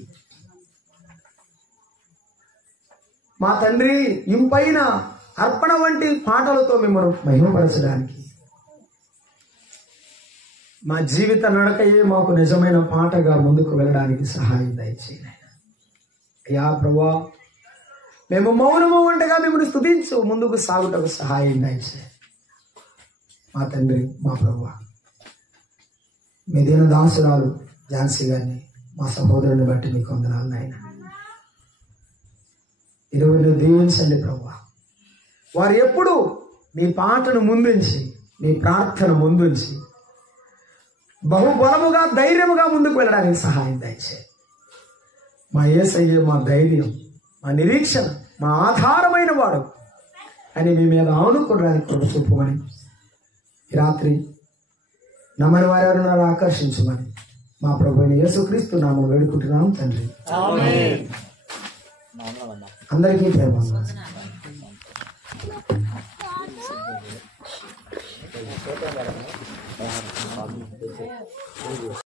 మా తండ్రి ఇంపైన అర్పణ వంటి పాటలతో మిమ్మల్ని మహిమపరచడానికి, మా జీవిత నడకయే మాకు నిజమైన పాటగా ముందుకు వెళ్ళడానికి సహాయం దయచేయండి. అయ్యా ప్రభువా, మేము మౌనము వంటగా మిమ్మల్ని స్తుతించు ముందుకు సాగుటకు సహాయం దయచేయండి. మా తండ్రి, మా ప్రభువా, మీ దీన దాసురాలు ఝాన్సీ గారిని, మా సహోదరుని బట్టి మీకు వందనాలు నాయన. ఇరువురిని దీవించండి ప్రభువా. వారు ఎప్పుడు మీ పాటను ముందుంచి, మీ ప్రార్థన ముందుంచి బహుబలముగా ధైర్యముగా ముందుకు వెళ్ళడానికి సహాయం దయచేయి. మా యేసయ్యే మా ధైర్యం, మా నిరీక్షణ, మా ఆధారమైన వాడు అని మీ మీద ఆనుకోవడానికి కూడా చూపమని ఈ రాత్రి నమ్మని వారెవరు ఆకర్షించమని మా ప్రభువైన యేసుక్రీస్తు నామమున వేడుకుంటున్నాం తండ్రి. అందరికీ ప్రేమ.